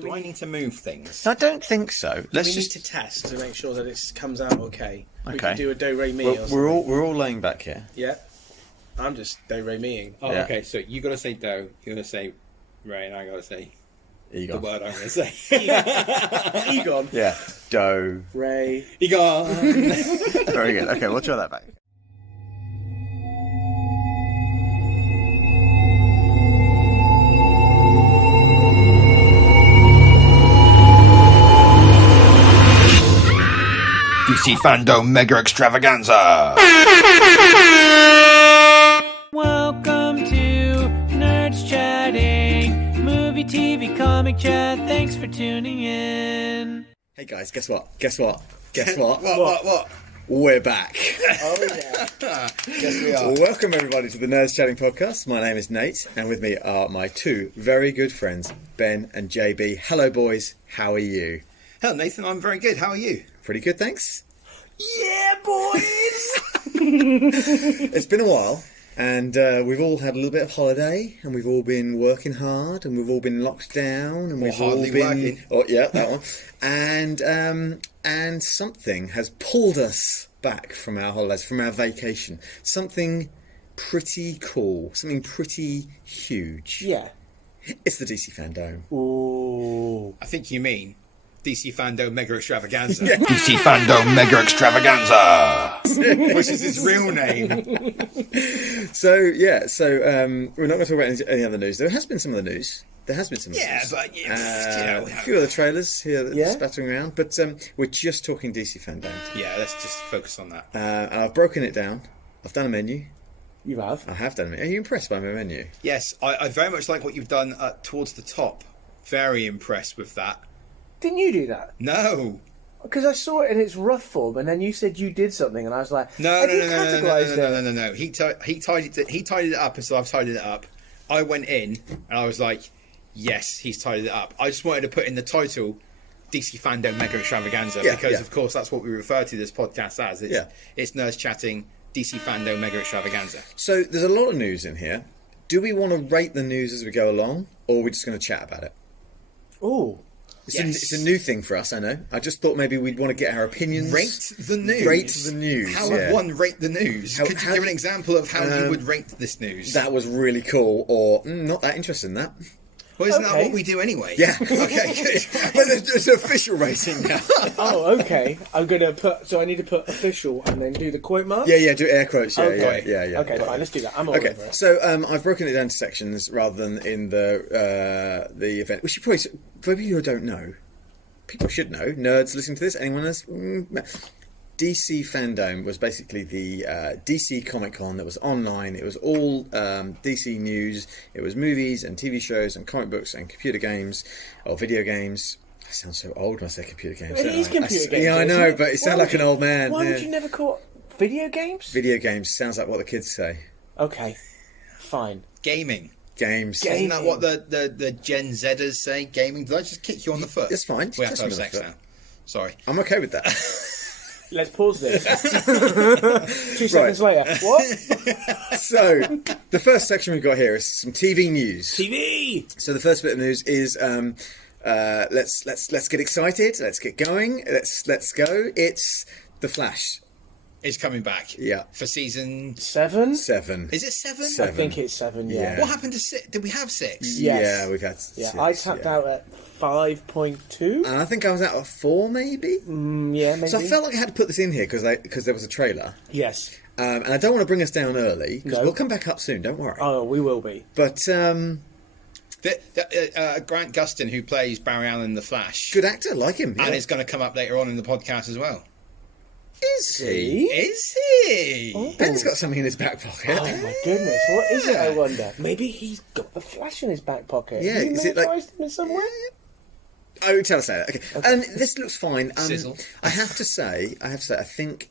Do I need to move things? I don't think so. We need to test to make sure that it comes out okay. We Okay. can do a do re mi or something. We're all laying back here. Yeah. I'm just do re miing. Oh, Yeah. okay. So you got to say do, you got to say Ray, and I got to say Egon. the word I'm going to say. Egon. Yeah. Do. Ray. Egon. Very good. Okay, we'll try that back. DC FanDome Mega Extravaganza. Welcome to nerdschatting, movie, TV, comic chat. Thanks for tuning in. Hey guys, guess what? Guess what? Guess what? What? We're back. Oh, yeah. Yes, we are. Welcome everybody to the Nerds Chatting podcast. My name is Nate, and with me are my two very good friends, Ben and JB. Hello, boys. How are you? Hello, Nathan. I'm very good. How are you? Pretty good, thanks. Yeah, boys. It's been a while, and we've all had a little bit of holiday, and we've all been working hard, and we've all been locked down, and we've all hardly been working. Oh yeah, that one. And something has pulled us back from our holidays, from our vacation. Something pretty cool, something pretty huge. Yeah. It's the DC FanDome. Ooh. I think you mean DC FanDome Mega Extravaganza, DC FanDome Mega Extravaganza. which is his real name. So we're not going to talk about any other news. There has been some of the news. There has been some. Yeah, news. but A few other trailers here that are spattering around, but we're just talking DC FanDome. yeah, let's just focus on that. And I've broken it down. I've done a menu. You have? I have done a menu. Are you impressed by my menu? Yes, I very much like what you've done towards the top. Very impressed with that. Didn't you do that? No. Because I saw it in its rough form, and then you said you did something, and I was like, No. Have you categorised it? No. He tidied it up, and so I've tidied it up. I went in, and I was like, yes, he's tidied it up. I just wanted to put in the title, DC FanDome Mega Extravaganza, because of course that's what we refer to this podcast as. It's Nerds Chatting, DC FanDome Mega Extravaganza. So there's a lot of news in here. Do we want to rate the news as we go along, or are we just going to chat about it? Ooh. It's a new thing for us, I know. I just thought maybe we'd want to get our opinions. Rate the news. Rate the news. How would one rate the news? Could you give an example of how you would rate this news? That was really cool, or not that interested in that. Well, isn't that what we do anyway? Yeah. Okay, good. Well, there's an official rating now. Oh, okay. I'm going to put... So I need to put official and then do the quote mark? Yeah, do air quotes. Yeah, Okay. yeah. Okay, fine. Let's do that. I'm all over it. So I've broken it down to sections rather than in the event. We should probably, for people who don't know, people should know, nerds listening to this, anyone else? DC FanDome was basically the DC Comic Con that was online. It was all DC news. It was movies and TV shows and comic books and computer games or video games. I sound so old when I say computer games. It is computer games. Yeah, I know, but it sounds like an old man. Why would you never call it video games? Video games sounds like what the kids say. Okay, fine. Gaming. Games. Isn't that what the Gen Zers say? Gaming? Did I just kick you on the foot? It's fine. We have Just to have touch me on sex the foot. now. Sorry. I'm okay with that. Let's pause this. 2 seconds later. What? So, the first section we've got here is some TV news. TV! So the first bit of news is let's get excited. Let's get going. Let's go. It's The Flash. It's coming back. Yeah. For season... 7? 7. Is it 7? I think it's 7, yeah. What happened to 6? Did we have 6? Yes. Yeah, we've had. Yeah, 6, I tapped out at 5.2. and I think I was out at 4, maybe. Yeah, maybe. So I felt like I had to put this in here because there was a trailer. Yes. And I don't want to bring us down early because No. we'll come back up soon. Don't worry. Oh, we will be. But Grant Gustin, who plays Barry Allen in The Flash, good actor, like him. and Yeah. is going to come up later on in the podcast as well. Is he? Is he? Oh. Ben's got something in his back pocket. Oh my goodness, what is it, I wonder? Maybe he's got the Flash in his back pocket. Yeah, Have you is it like- militarised him in some way? Oh, tell us that. Okay. This looks fine. Sizzle. I have to say, I think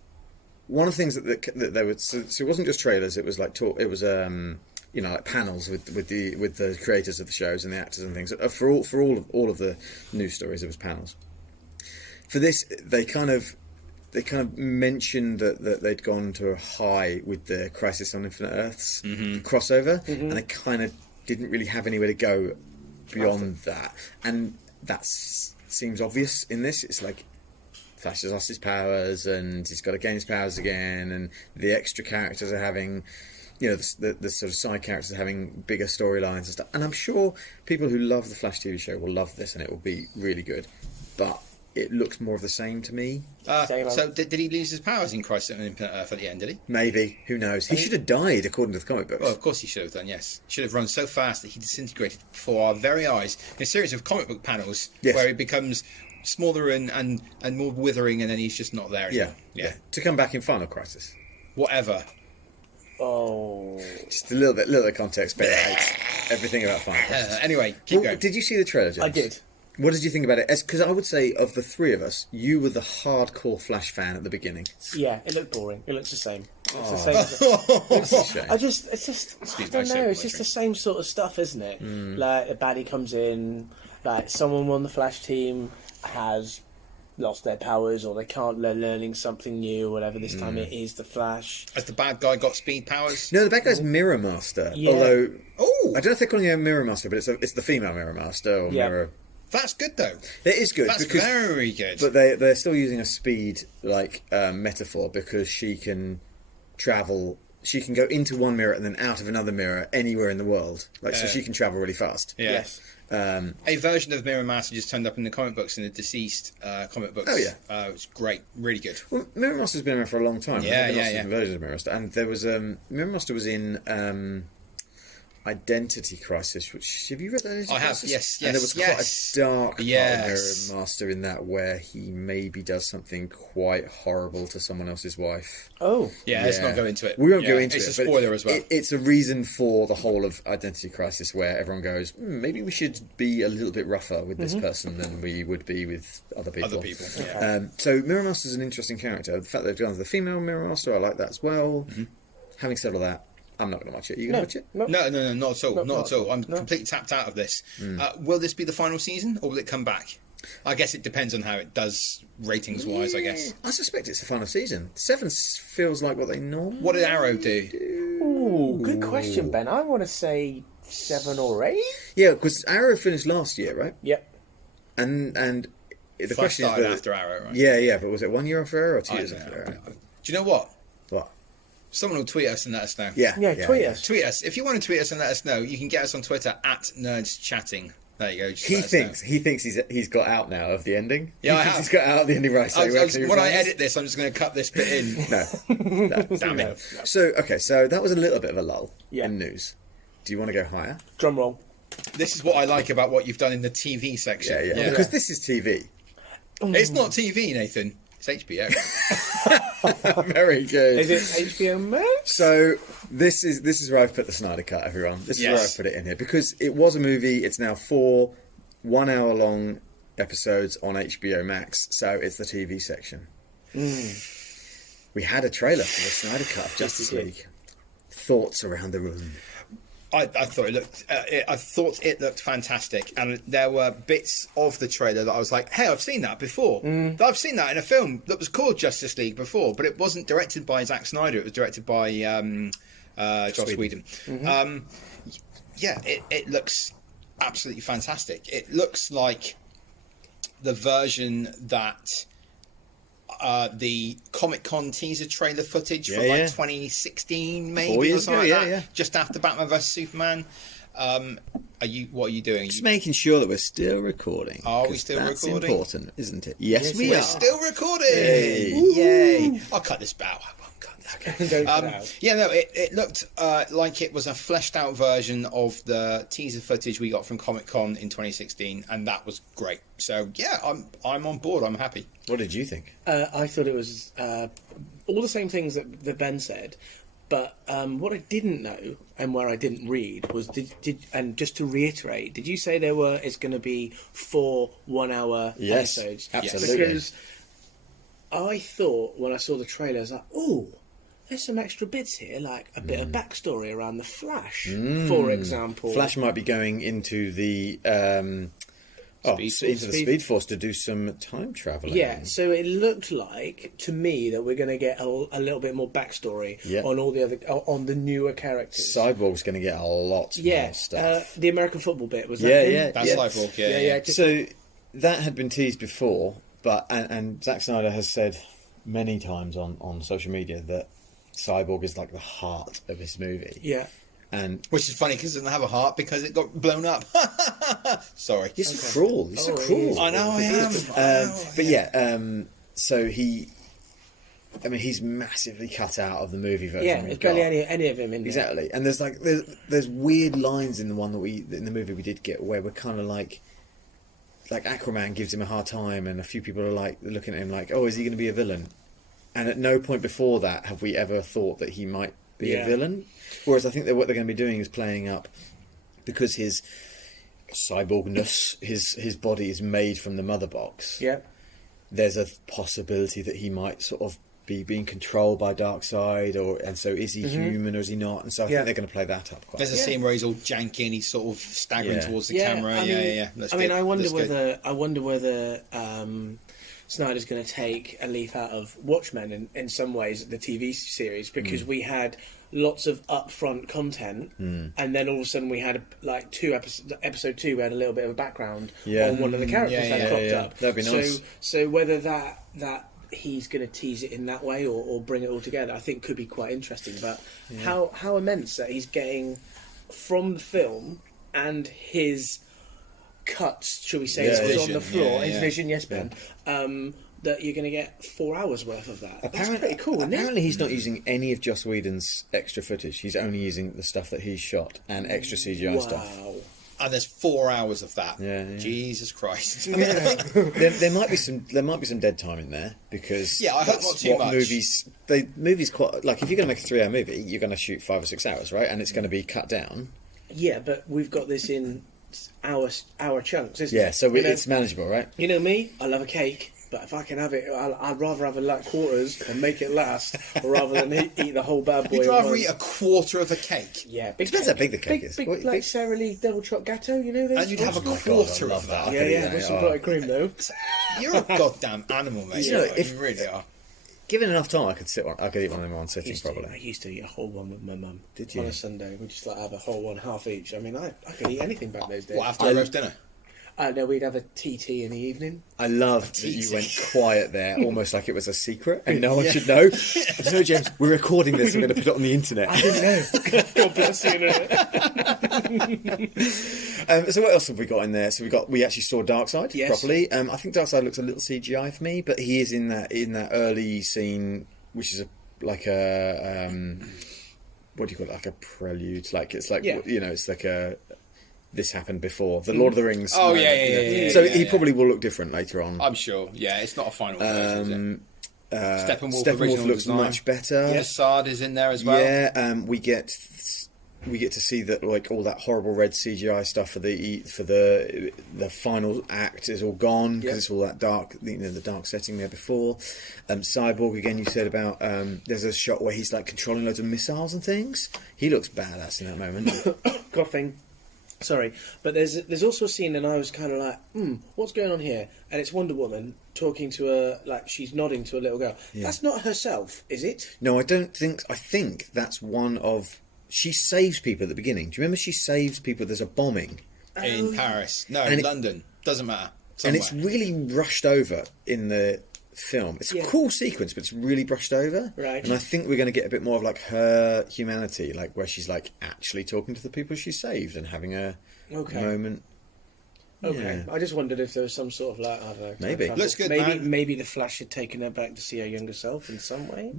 one of the things that they would. So it wasn't just trailers. It was like talk. It was like panels with the creators of the shows and the actors and things. For all of the news stories, it was panels. For this, they kind of mentioned that they'd gone to a high with the Crisis on Infinite Earths crossover, and they kind of didn't really have anywhere to go beyond that. And that seems obvious in this. It's like Flash has lost his powers and he's got to gain his powers again, and the extra characters are having, you know, the sort of side characters are having bigger storylines and stuff. And I'm sure people who love the Flash TV show will love this, and it will be really good. But it looks more of the same to me. So did he lose his powers in Crisis on Infinite Earth at the end, did he? Maybe. Who knows? He should have died, according to the comic books. Well, of course he should have done, yes. Should have run so fast that he disintegrated before our very eyes in a series of comic book panels where he becomes smaller and more withering, and then he's just not there anymore. Yeah. To come back in Final Crisis. Whatever. Oh. Just a little bit of context, but hates everything about Final Crisis. Anyway, keep going. Did you see the trailer, James? I did. What did you think about it? Because I would say, of the three of us, you were the hardcore Flash fan at the beginning. Yeah, it looked boring. It looks the same. It's the It's a shame. same. I don't know. It's just the same sort of stuff, isn't it? Like a baddie comes in, like someone on the Flash team has lost their powers, or they can't learning something new, or whatever. This time it is the Flash. Has the bad guy got speed powers? No, the bad guy's Mirror Master. Yeah. Although, Oh, I don't know if they're calling him Mirror Master, but it's the female Mirror Master or Mirror. that's good though. It is good. That's because, very good. But they're still using a speed metaphor, because she can travel. She can go into one mirror and then out of another mirror anywhere in the world. So she can travel really fast. Yeah. Yes. A version of Mirror Master just turned up in the comic books, in the Deceased comic books. Oh, yeah. It's great, really good. Well, Mirror Master's been around for a long time. Yeah, There've been yeah, lots of yeah. different versions of Mirror Master, and there was Mirror Master was in Identity Crisis. Which, have you read that? Identity I have, Crisis? yes, And there was yes. quite a dark part of Yes. Mirror Master in that, where he maybe does something quite horrible to someone else's wife. Oh. Yeah, let's not go into it. We won't go Yeah, into it. It's a but spoiler as well. It's a reason for the whole of Identity Crisis, where everyone goes, maybe we should be a little bit rougher with this person than we would be with other people. Other people, yeah. So Mirror Master's an interesting character. The fact that they've gone to the female Mirror Master, I like that as well. Having said all that, I'm not going to watch it. Are you going to watch it? No. No, not at all. Not at all. I'm no. completely tapped out of this. Will this be the final season, or will it come back? I guess it depends on how it does ratings-wise, I guess. I suspect it's the final season. 7 feels like what they normally What did Arrow do? Ooh, good question, Ben. I want to say 7 or 8. Yeah, because Arrow finished last year, right? Yep. And the Flash question is started whether, after Arrow, right? Yeah, but was it 1 year after Arrow or 2 I years don't after know. Arrow? Do you know what? What? Someone will tweet us and let us know. Yeah, Tweet us. Tweet us. If you want to tweet us and let us know, you can get us on Twitter at nerdschatting. There you go. Just He let us know. thinks he's got out now of the ending. Yeah, he I thinks have. he's got out of the ending, right? So when I edit this, I'm just going to cut this bit in. no. Damn it. So that was a little bit of a lull Yeah. in news. Do you want to go higher? Drum roll. This is what I like about what you've done in the TV section. Yeah. Because this is TV. It's not TV, Nathan. It's HBO. Very good. Is it HBO Max? So this is where I've put the Snyder Cut, everyone. This is where I put it in here, because it was a movie. It's now 4 1-hour-long episodes on HBO Max, so it's the TV section. We had a trailer for the Snyder Cut of Justice League. Thoughts around the room? I thought it looked fantastic, and there were bits of the trailer that I was like, "Hey, I've seen that before. I've seen that in a film that was called Justice League before, but it wasn't directed by Zack Snyder. It was directed by Joss Whedon. It looks absolutely fantastic. It looks like the version that the Comic-Con teaser trailer footage from 2016, maybe, 4 or years something ago, like that, just after Batman vs Superman. What are you doing? Just making sure that we're still recording. Are we 'cause still that's recording? important, isn't it? Yes, we We're are. still recording. Yay. Yay! I'll cut this out. I won't cut that. Okay. Don't cut it out. Yeah, no, it looked like it was a fleshed out version of the teaser footage we got from Comic-Con in 2016, and that was great. So yeah, I'm on board. I'm happy. What did you think? I thought it was all the same things that Ben said, but what I didn't know and where I didn't read was and just to reiterate, did you say it's going to be 4 1-hour Yes, episodes? absolutely. Because I thought when I saw the trailer, I was like, oh, there's some extra bits here, like a bit of backstory around the Flash, for example. Flash might be going into the Speed Force to do some time traveling. Yeah, so it looked like to me that we're going to get a little bit more backstory on all the other on the newer characters. Cyborg's going to get a lot more stuff. The American football bit was Yeah, that yeah, in? That's Cyborg. Yeah. Just- So that had been teased before, but and Zack Snyder has said many times on social media that Cyborg is like the heart of his movie. Yeah. And which is funny because it doesn't have a heart because it got blown up. Sorry. You're so cruel. You're so cruel. I know I am. But yeah, so he's massively cut out of the movie version. Yeah, there's barely any of him in there. Exactly. And there's weird lines in the one that in the movie we did get where we're kind of like Aquaman gives him a hard time, and a few people are like looking at him like, oh, is he going to be a villain? And at no point before that have we ever thought that he might be a villain. Whereas I think that what they're going to be doing is playing up, because his cyborgness, his body is made from the mother box. Yeah. There's a possibility that he might sort of be being controlled by Darkseid, and so is he human or is he not? And so I think they're going to play that up quite. There's a scene where he's all janky and he's sort of staggering towards the camera. I wonder whether Snyder's going to take a leaf out of Watchmen in some ways, the TV series, because we had lots of upfront content, and then all of a sudden we had like episode 2 we had a little bit of a background on one of the characters that cropped up. That'd be nice. So whether that he's going to tease it in that way or bring it all together, I think could be quite interesting. But how immense that he's getting from the film and his cuts, shall we say, on the floor, his vision, yes, Ben. That you're going to get 4 hours worth of that. That's pretty cool, isn't it? Apparently he's not using any of Joss Whedon's extra footage. He's only using the stuff that he's shot and extra CGI stuff. And there's 4 hours of that. Yeah. Jesus Christ. I mean, I think there might be some dead time in there, because I hope not too much. Movies quite like, if you're going to make a 3-hour movie, you're going to shoot 5 or 6 hours, right? And it's going to be cut down. Yeah, but we've got this in hour chunks, isn't it? Yeah, so it's manageable, right? You know me, I love a cake. But if I can have it, I'd rather have like quarters and make it last, rather than eat the whole bad boy. You'd rather eat a quarter of a cake? Yeah, big. Depends how big the cake is. Big, like Sara Lee double chocolate gâteau, you know those? And you'd have a quarter of that. Yeah, with some buttercream cream though. You're a goddamn animal, mate. You really are. Given enough time, I could eat one of them in one sitting, probably. I used to eat a whole one with my mum. Did you? On a Sunday, we just have a whole one, half each. I mean, I could eat anything back those days. What, after a roast dinner? No, we'd have a TT in the evening. I love that you went quiet there, almost like it was a secret, and no one should know. I don't know, James, we're recording this, we're going to put it on the internet. I didn't know. God bless you. So what else have we got in there? So we actually saw Darkseid properly. I think Darkseid looks a little CGI for me, but he is in that early scene, which is like a what do you call it? Like a prelude. Like it's like it's like a. This happened before the Lord of the Rings. Oh yeah. So he probably will look different later on. I'm sure. Yeah, it's not a final version. Steppenwolf looks much better. Assad is in there as well. Yeah, we get to see that, like, all that horrible red CGI stuff for the final act is all gone, because it's all that dark, the dark setting there before. Cyborg, again, you said about there's a shot where he's like controlling loads of missiles and things. He looks badass in that moment. Coughing. Sorry, but there's also a scene, and I was kind of like, what's going on here? And it's Wonder Woman talking to her, like she's nodding to a little girl. Yeah. That's not herself, is it? No, I don't think. I think that's one of. She saves people at the beginning. Do you remember she saves people? There's a bombing in Paris. No, in London. Doesn't matter. Somewhere. And it's really rushed over in the film. It's a cool sequence, but it's really brushed over. Right. And I think we're going to get a bit more of like her humanity, like where she's like actually talking to the people she saved and having a moment. Okay. Yeah. I just wondered if there was some sort of like, I don't know. Maybe. Looks good, maybe the Flash had taken her back to see her younger self in some way.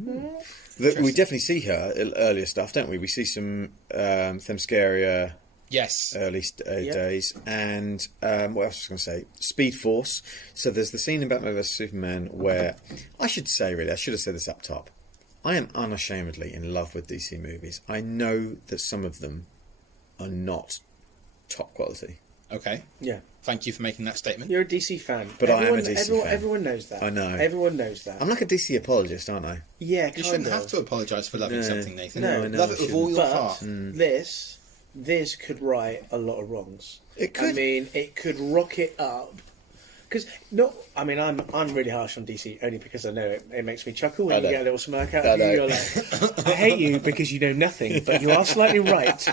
We definitely see her earlier stuff, don't we? We see some Themyscira. Yes. Early days. And what else was I going to say? Speed Force. So there's the scene in Batman vs Superman where, I should have said this up top, I am unashamedly in love with DC movies. I know that some of them are not top quality. Okay. Yeah. Thank you for making that statement. You're a DC fan. But I am a DC fan. Everyone knows that. I know. Everyone knows that. I'm like a DC apologist, aren't I? Yeah, You shouldn't have to apologise for loving something, Nathan. No, love it with all your heart. This could right a lot of wrongs. It could. I mean, it could rocket up, because I'm really harsh on DC only because I know it makes me chuckle when you get a little smirk out of you. You're like, I hate you because you know nothing, but you are slightly right.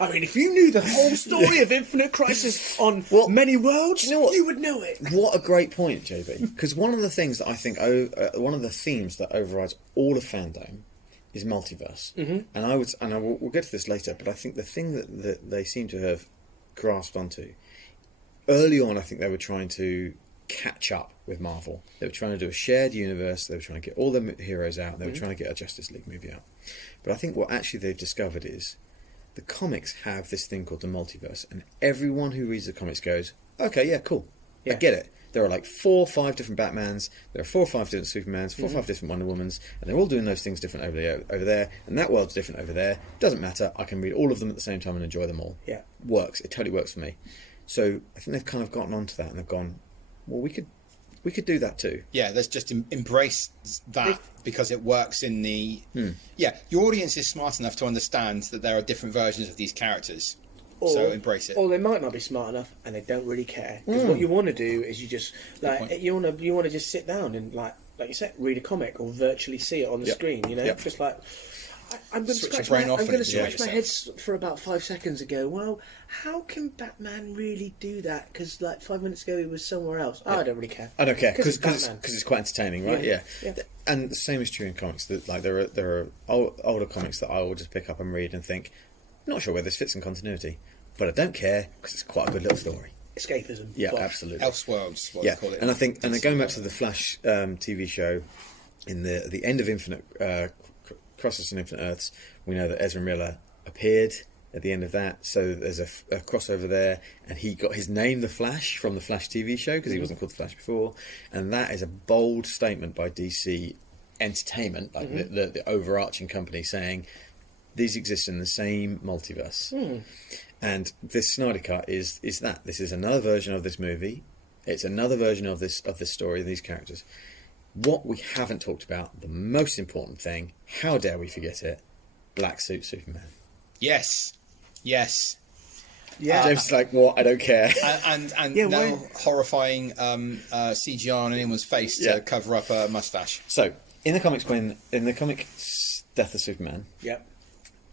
I mean, if you knew the whole story of Infinite Crisis on many worlds, you would know it. What a great point, JB. Because one of the things that I think, one of the themes that overrides all of fandom is multiverse. And we'll get to this later, but I think the thing that they seem to have grasped onto early on, I think they were trying to catch up with Marvel. They were trying to do a shared universe. They were trying to get all the heroes out. They were trying to get a Justice League movie out. But I think what actually they've discovered is the comics have this thing called the multiverse, and everyone who reads the comics goes, okay, yeah, cool. I get it. There are like 4 or 5 different Batmans, there are 4 or 5 different Supermans, 4 or 5 different Wonder Womans, and they're all doing those things different over there, and that world's different over there. Doesn't matter, I can read all of them at the same time and enjoy them all. Yeah. Works. It totally works for me. So I think they've kind of gotten onto that and they've gone, well, we could do that too. Yeah, let's just embrace that because it works in the... Yeah, your audience is smart enough to understand that there are different versions of these characters. So embrace it. Or they might not be smart enough and they don't really care. Because what you want to do is you just you want to just sit down and like you said, read a comic or virtually see it on the screen. You know, just like I'm going to scratch my head for about 5 seconds and go, well, how can Batman really do that? Because like 5 minutes ago he was somewhere else. Oh, I don't really care. I don't care because it's quite entertaining, right? Yeah. And the same is true in comics. That like there are older comics that I will just pick up and read and think, I'm not sure where this fits in continuity, but I don't care because it's quite a good little story. Escapism. Yeah, absolutely. Elseworlds, what they call it. And I think, and then going back to the Flash TV show, in the end of Infinite Crisis on Infinite Earths, we know that Ezra Miller appeared at the end of that. So there's a crossover there, and he got his name, the Flash, from the Flash TV show because he wasn't called the Flash before, and that is a bold statement by DC Entertainment, like the overarching company, saying these exist in the same multiverse. And this Snyder Cut is that. This is another version of this movie. It's another version of this story, of these characters. What we haven't talked about, the most important thing, how dare we forget it, Black Suit Superman. Yes. Yeah. James is like, what? I don't care. And horrifying CGI on anyone's face to cover up a mustache. So, in the comic Death of Superman,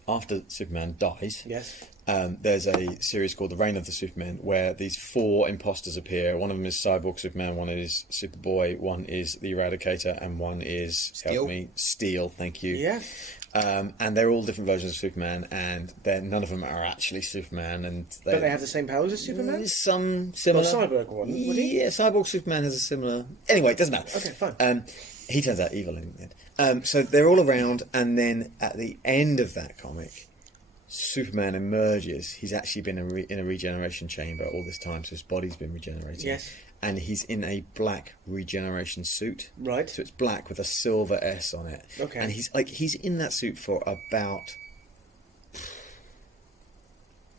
after Superman dies, there's a series called The Reign of the Supermen where these 4 imposters appear. One of them is Cyborg Superman, one is Superboy, one is the Eradicator, and one is Steel. Thank you. Yeah. And they're all different versions of Superman, and none of them are actually Superman. But they have the same powers as Superman? Some similar. Or Cyborg one, would he? Yeah, Cyborg Superman has a similar... Anyway, it doesn't matter. Okay, fine. He turns out evil in the end. So they're all around, and then at the end of that comic, Superman emerges. He's actually been in a regeneration chamber all this time, so his body's been regenerating. Yes. And he's in a black regeneration suit. Right. So it's black with a silver S on it. Okay. And he's in that suit for about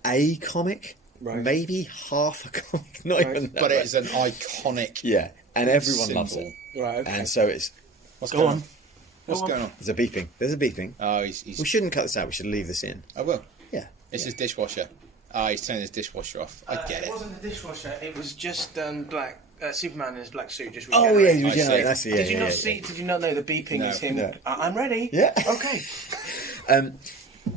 a comic, maybe half a comic, not even that. But it is an iconic. Yeah, and everyone loves it. Right. Okay. And so it's What's going on? What's going on? There's a beeping. Oh, he's... We shouldn't cut this out. We should leave this in. I will. Yeah. It's his dishwasher. He's turning his dishwasher off. I get it. It wasn't the dishwasher. It was just black. Superman in his black suit just regenerating. Oh yeah, he's regenerating. I see. Did you not know the beeping is him? No. I'm ready. Yeah. Okay.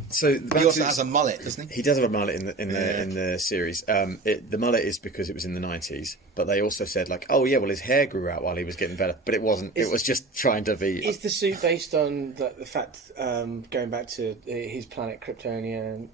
So he also has a mullet, doesn't he? He does have a mullet in the series. The mullet is because it was in the 90s, but they also said like, oh yeah, well his hair grew out while he was getting better, but it wasn't. It was just trying to be. Is the suit based on the fact going back to his planet Krypton?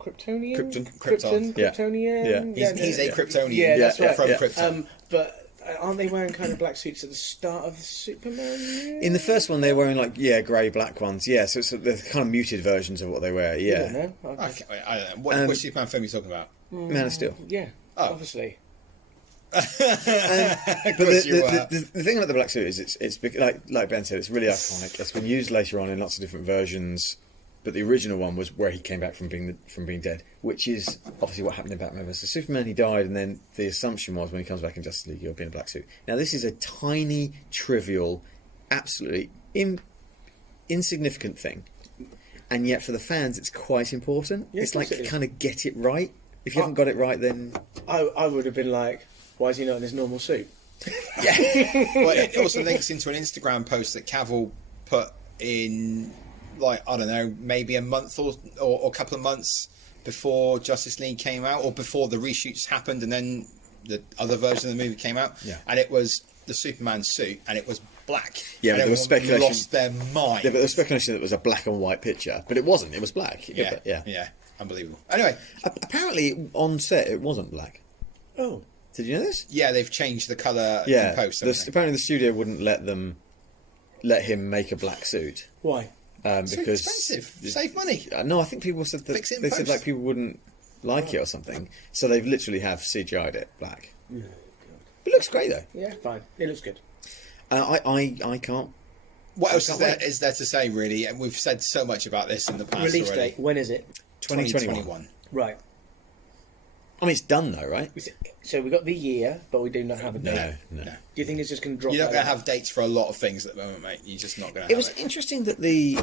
Yeah. He's a Kryptonian. Yeah, that's right. From Krypton. But aren't they wearing kind of black suits at the start of Superman? Yeah? In the first one, they're wearing like grey black ones. Yeah, so they're kind of muted versions of what they wear. Yeah. I don't know. I don't know. What Superman film are you talking about? Man of Steel. Yeah. Obviously. But the thing about the black suit is it's like Ben said, it's really iconic. It's been used later on in lots of different versions. But the original one was where he came back from being dead, which is obviously what happened in Batman vs Superman. He died, and then the assumption was when he comes back in Justice League, he'll be in a black suit. Now, this is a tiny, trivial, absolutely insignificant thing, and yet for the fans, it's quite important. Yeah, it's like kind of get it right. If you haven't got it right, then I would have been like, why is he not in his normal suit? Well, it also links into an Instagram post that Cavill put in, like, I don't know, maybe a month or a couple of months before Justice League came out, or before the reshoots happened, and then the other version of the movie came out. Yeah. And it was the Superman suit, and it was black. Yeah, and but there was speculation. Lost their mind. Yeah, but there was speculation that it was a black and white picture, but it wasn't. It was black. Yeah. Unbelievable. Anyway, apparently on set it wasn't black. Oh, did you know this? yeah, they've changed the colour Yeah, in post. apparently the studio wouldn't let him make a black suit. why? It's Because expensive. Save money. No, I think people said that Fix it in they said post. like people wouldn't like it or something, so they've literally have CGI'd it black. It looks great though. Yeah, fine. It looks good. I can't. What else can't is there to say, really? And we've said so much about this in the past Release already. date. When is it? 2021. Right. I mean, it's done though, right? So we got the year, but we do not have a date. No. Do you think it's just going to drop? You're not like going to that? have dates for a lot of things at the moment, mate. You're just not going to It have was interesting that the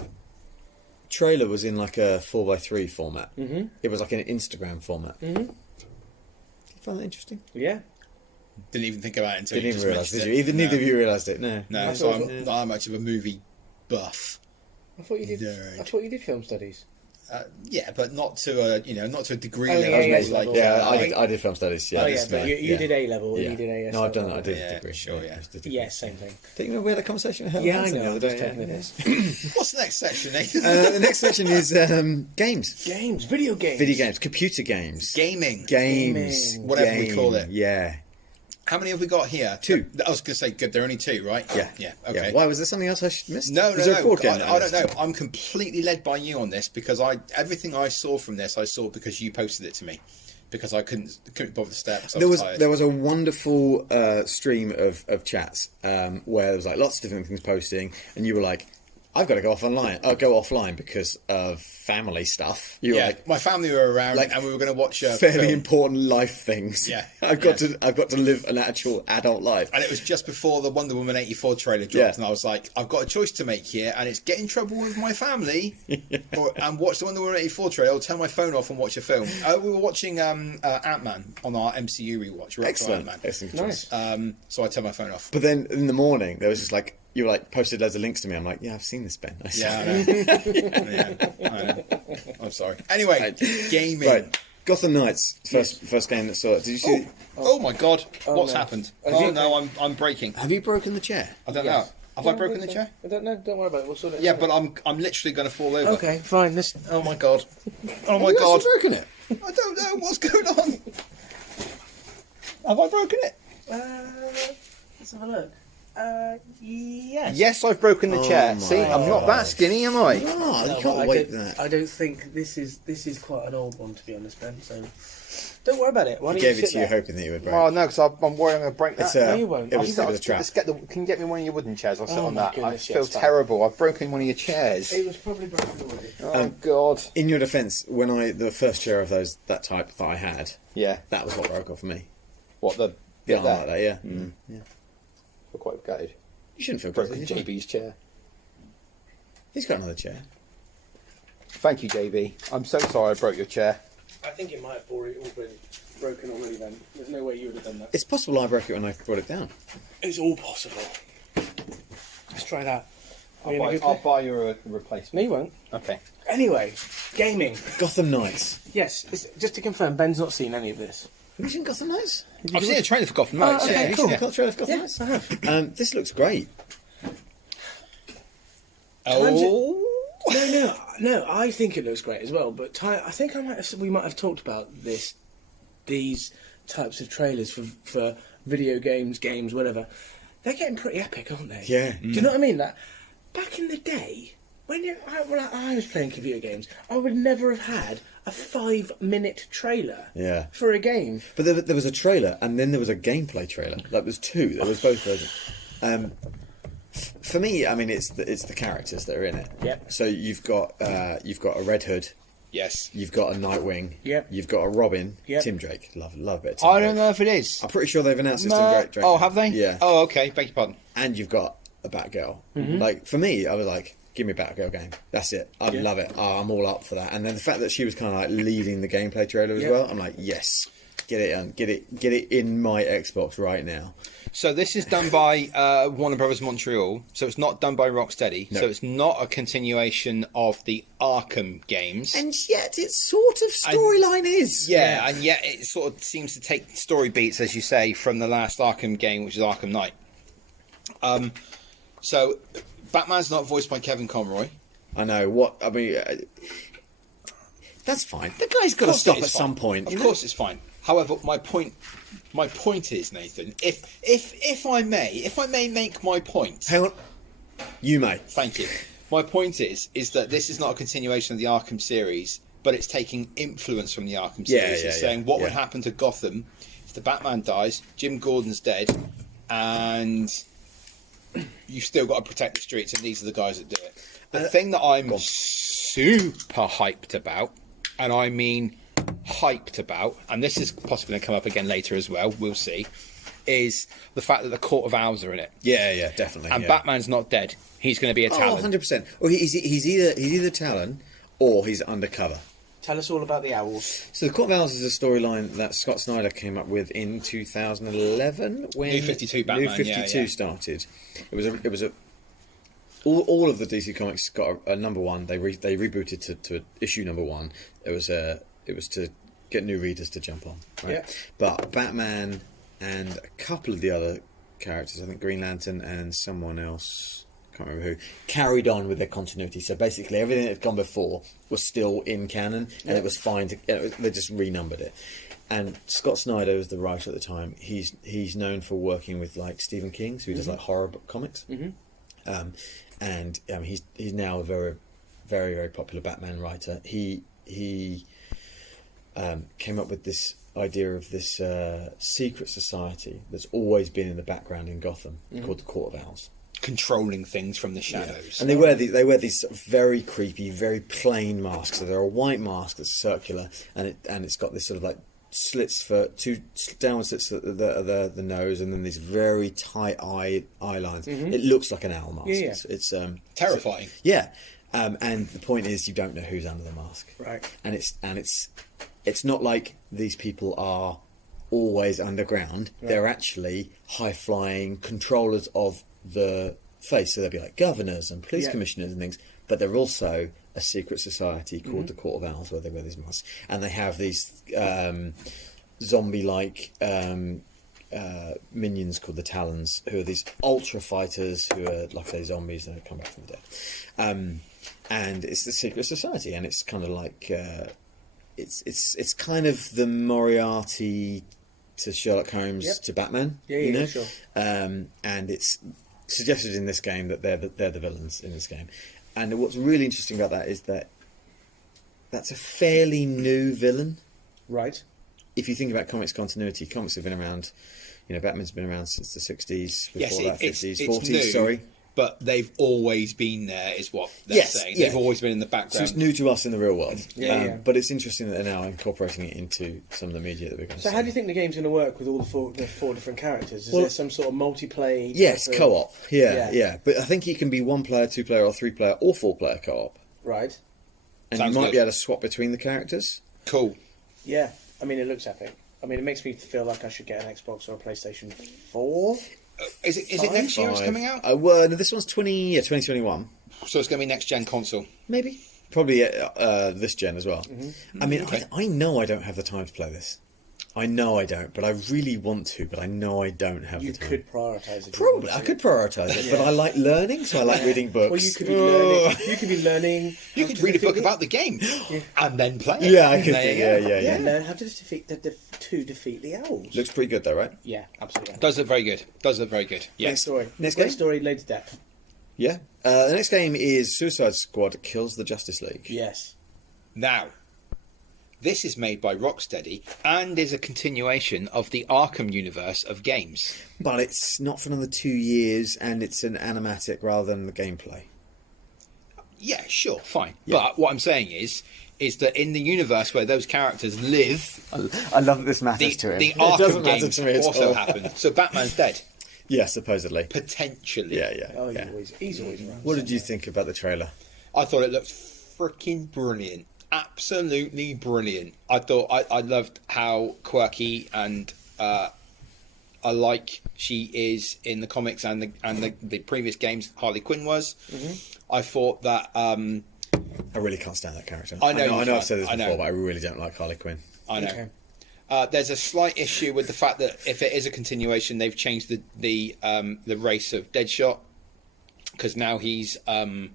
trailer was in like a 4:3 format. Mm-hmm. It was like an Instagram format. Mm-hmm. Did you find that interesting? Yeah. Didn't even think about it until Didn't you even just realise, mentioned did you? it. Either neither of you realised it. No. No, so I'm not that much of a movie buff. I thought you did. Nerd. I thought you did film studies. Yeah, but not to a degree Oh, level. yeah, maybe, yeah, like, Yeah, Like- I did film studies. Yeah, Oh yeah, this but man, you did A level and Yeah. you did AS. No, I've done that. I did Yeah, a degree. sure, yeah. just a degree. Yeah, same thing. Don't you remember we had a conversation with her Yeah, I the know. other I'm just day? taking this. What's the next section, Nathan? The next section is games. Games, video games. Video games, computer games. Gaming. Games. Gaming. Whatever we call it. Yeah. How many have we got here? 2. I was going to say, good, there are only 2, right? Yeah. Yeah, okay. Why, was there something else I should miss? No, Was there a board game I that don't missed? know. I'm completely led by you on this because everything I saw from this, I saw because you posted it to me. Because I couldn't bother to step. There was a wonderful stream of chats where there was like lots of different things posting, and you were like, "I've got to go offline because of family stuff." You were like, my family were around, like, and we were going to watch a fairly film. important life things. Yeah. I've got to live an actual adult life. And it was just before the Wonder Woman 84 trailer dropped, Yeah. and I was like, I've got a choice to make here, and it's get in trouble with my family, and watch the Wonder Woman 84 trailer, or turn my phone off and watch a film. We were watching Ant-Man on our MCU rewatch. We're up to Excellent. Ant-Man. Excellent Nice. choice. So I turned my phone off. But then in the morning, there was just like, you were like posted loads of links to me. I'm like, yeah, I've seen this, Ben. Yeah, I know. I know. I'm sorry. Anyway, gaming. Right. Gotham Knights, first game that saw it. Did you see? Oh my God! What's no. happened? Have Oh you- no, I'm breaking. Have you broken the chair? I don't Yes. know. Have I broken the chair? I don't know. Don't worry about it. We'll sort it. Yeah, out. but I'm literally going to fall over. Okay, fine. This. Oh my God! Oh my Have you God! actually broken it? I don't know what's going on. Have I broken it? Let's have a look. Yes. Yes, I've broken the chair. my See, I'm not that skinny, am I? Oh, No, you but can't I wait don't, that. I don't think this is quite an old one, to be honest, Ben. So don't worry about it. Why I don't gave you it sit to you there? hoping that you would break. Oh no, because I'm worried I'm going to break that. It's, No, you won't. It was a trap. Can you get me one of your wooden chairs? I'll sit Oh on my that. goodness, I feel yes, fine. terrible. I've broken one of your chairs. It was probably broken already. Oh God. In your defence, when the first chair of that type that I had, Yeah. that was what broke off for me. What the? The arm like that, yeah. Yeah. Feel quite gutted. You shouldn't feel Broken guilty. JB's chair. He's got another chair. Thank you, JB. I'm so sorry I broke your chair. I think it might have already been broken already. Then there's no way you would have done that. It's possible I broke it when I brought it down. It's all possible. Let's try that. Are you in a good I'll place? buy you a replacement. No, you won't. Okay. Anyway, gaming. Gotham Knights. Yes, just to confirm, Ben's not seen any of this. Have you seen Gotham Knights? I've seen a trailer for Gotham Knights. okay, Have you cool. seen the trailer for Gotham Knights? I have. This looks great. Oh. No. I think it looks great as well. But I think we might have talked about these types of trailers for video games, whatever. They're getting pretty epic, aren't they? Yeah. Do you know what I mean? That back in the day, when I was playing computer games, I would never have had a 5-minute trailer Yeah. for a game. But there was a trailer, and then there was a gameplay trailer. That was 2. There was both versions. For me, I mean, it's the characters that are in it. Yep. So you've got a Red Hood. Yes. You've got a Nightwing. Yep. You've got a Robin. Yep. Tim Drake. Love a bit of Tim I Drake. don't know if it is. I'm pretty sure they've announced it's Tim Drake. Oh, have they? Yeah. Oh, okay. Beg your pardon. And you've got a Batgirl. Mm-hmm. Like, for me, I was like, give me a Batgirl game. That's it. I Yeah. love it. Oh, I'm all up for that. And then the fact that she was kind of like leading the gameplay trailer as Yeah. well, I'm like, yes. Get it in my Xbox right now. So this is done by Warner Brothers Montreal. So it's not done by Rocksteady. No. So it's not a continuation of the Arkham games. And yet its sort of storyline is. Yeah, and yet it sort of seems to take story beats, as you say, from the last Arkham game, which is Arkham Knight. So Batman's not voiced by Kevin Conroy. I know. That's fine. The guy's got to stop at some point. Of course it's fine. However, my point is, Nathan, if I may make my point. Hang on. You may. Thank you. My point is that this is not a continuation of the Arkham series, but it's taking influence from the Arkham series. It's saying what would happen to Gotham if the Batman dies, Jim Gordon's dead, and you've still got to protect the streets, and these are the guys that do it. The thing that I'm super hyped about, and I mean hyped about, and this is possibly going to come up again later as well, we'll see, is the fact that the Court of Owls are in it. Yeah, definitely. And Batman's not dead. He's going to be a Talon. 100%. Well, he's either Talon or he's undercover. Tell us all about the Owls. So the Court of Owls is a storyline that Scott Snyder came up with in 2011 when New 52 Batman. New 52 started. It was a all of the DC comics got a number one. They rebooted to issue number one. It was to get new readers to jump on, right? Yeah. But Batman and a couple of the other characters, I think Green Lantern and someone else, can't remember who, carried on with their continuity. So basically everything that had gone before was still in canon, and it was fine they just renumbered it. And Scott Snyder was the writer at the time. He's known for working with like Stephen King, so he does like horror comics. And he's now a very, very, very popular Batman writer. He came up with this idea of this secret society that's always been in the background in Gotham called the Court of Owls, controlling things from the shadows. And they wear these sort of very creepy, very plain masks. So they're a white mask that's circular, and it's got this sort of like slits for two downward slits at the nose, and then these very tight eye lines. It looks like an owl mask. It's terrifying. And the point is, you don't know who's under the mask, right? And it's not like these people are always underground. Right. They're actually high flying controllers of the face. So they'll be like governors and police commissioners and things. But they're also a secret society called the Court of Owls, where they wear these masks, and they have these zombie-like minions called the Talons, who are these ultra fighters who are, like I say, zombies that come back from the dead. And it's the secret society, and it's kind of like it's kind of the Moriarty to Sherlock Holmes to Batman. Sure. And it's suggested in this game that they're the villains in this game. And what's really interesting about that is that that's a fairly new villain. Right. If you think about comics continuity, comics have been around, Batman's been around since the 60s, before that, 50s, 40s, new, sorry. But they've always been there, is what they're saying. They've always been in the background. So it's new to us in the real world. But it's interesting that they're now incorporating it into some of the media that we're going to see. So how do you think the game's going to work with all the four different characters? Is there some sort of multiplayer? Yes, co-op. Yeah. But I think you can be 1-player, 2-player, or 3-player, or 4-player co-op. Right. And you might be able to swap between the characters. Cool. Yeah. I mean, it looks epic. I mean, it makes me feel like I should get an Xbox or a PlayStation 4. Is it next year it's coming out? No, this one's 2021. So it's going to be next gen console? Maybe. Probably this gen as well. I mean, I know I don't have the time to play this. I know I don't, but I really want to, but I know I don't have the time. You could prioritise it. Probably. I could prioritise it, but I like learning, so I like reading books. Well, you could be learning. You could be learning. You could read a book about the game and then play it. Yeah, I could. Yeah. Learn how to defeat the owls. Looks pretty good, though, right? Yeah, absolutely. Does look very good. Yeah. Next story. Next game. Story laid to depth. Yeah. The next game is Suicide Squad Kills the Justice League. Yes. Now, this is made by Rocksteady and is a continuation of the Arkham universe of games. But it's not for another 2 years, and it's an animatic rather than the gameplay. Yeah, sure, fine. Yeah. But what I'm saying is that in the universe where those characters live... I love that this matters to him. The Arkham games also happen. So Batman's dead. Yeah, supposedly. Potentially. Yeah. Oh, he's always around. What did you think about the trailer? I thought it looked freaking brilliant. absolutely brilliant. I thought I loved how quirky and I like she is in the comics and the previous games. Harley Quinn was. I thought that. I really can't stand that character. I know I've said this before, but I really don't like Harley Quinn. I know. Okay. There's a slight issue with the fact that if it is a continuation, they've changed the race of Deadshot, because now he's an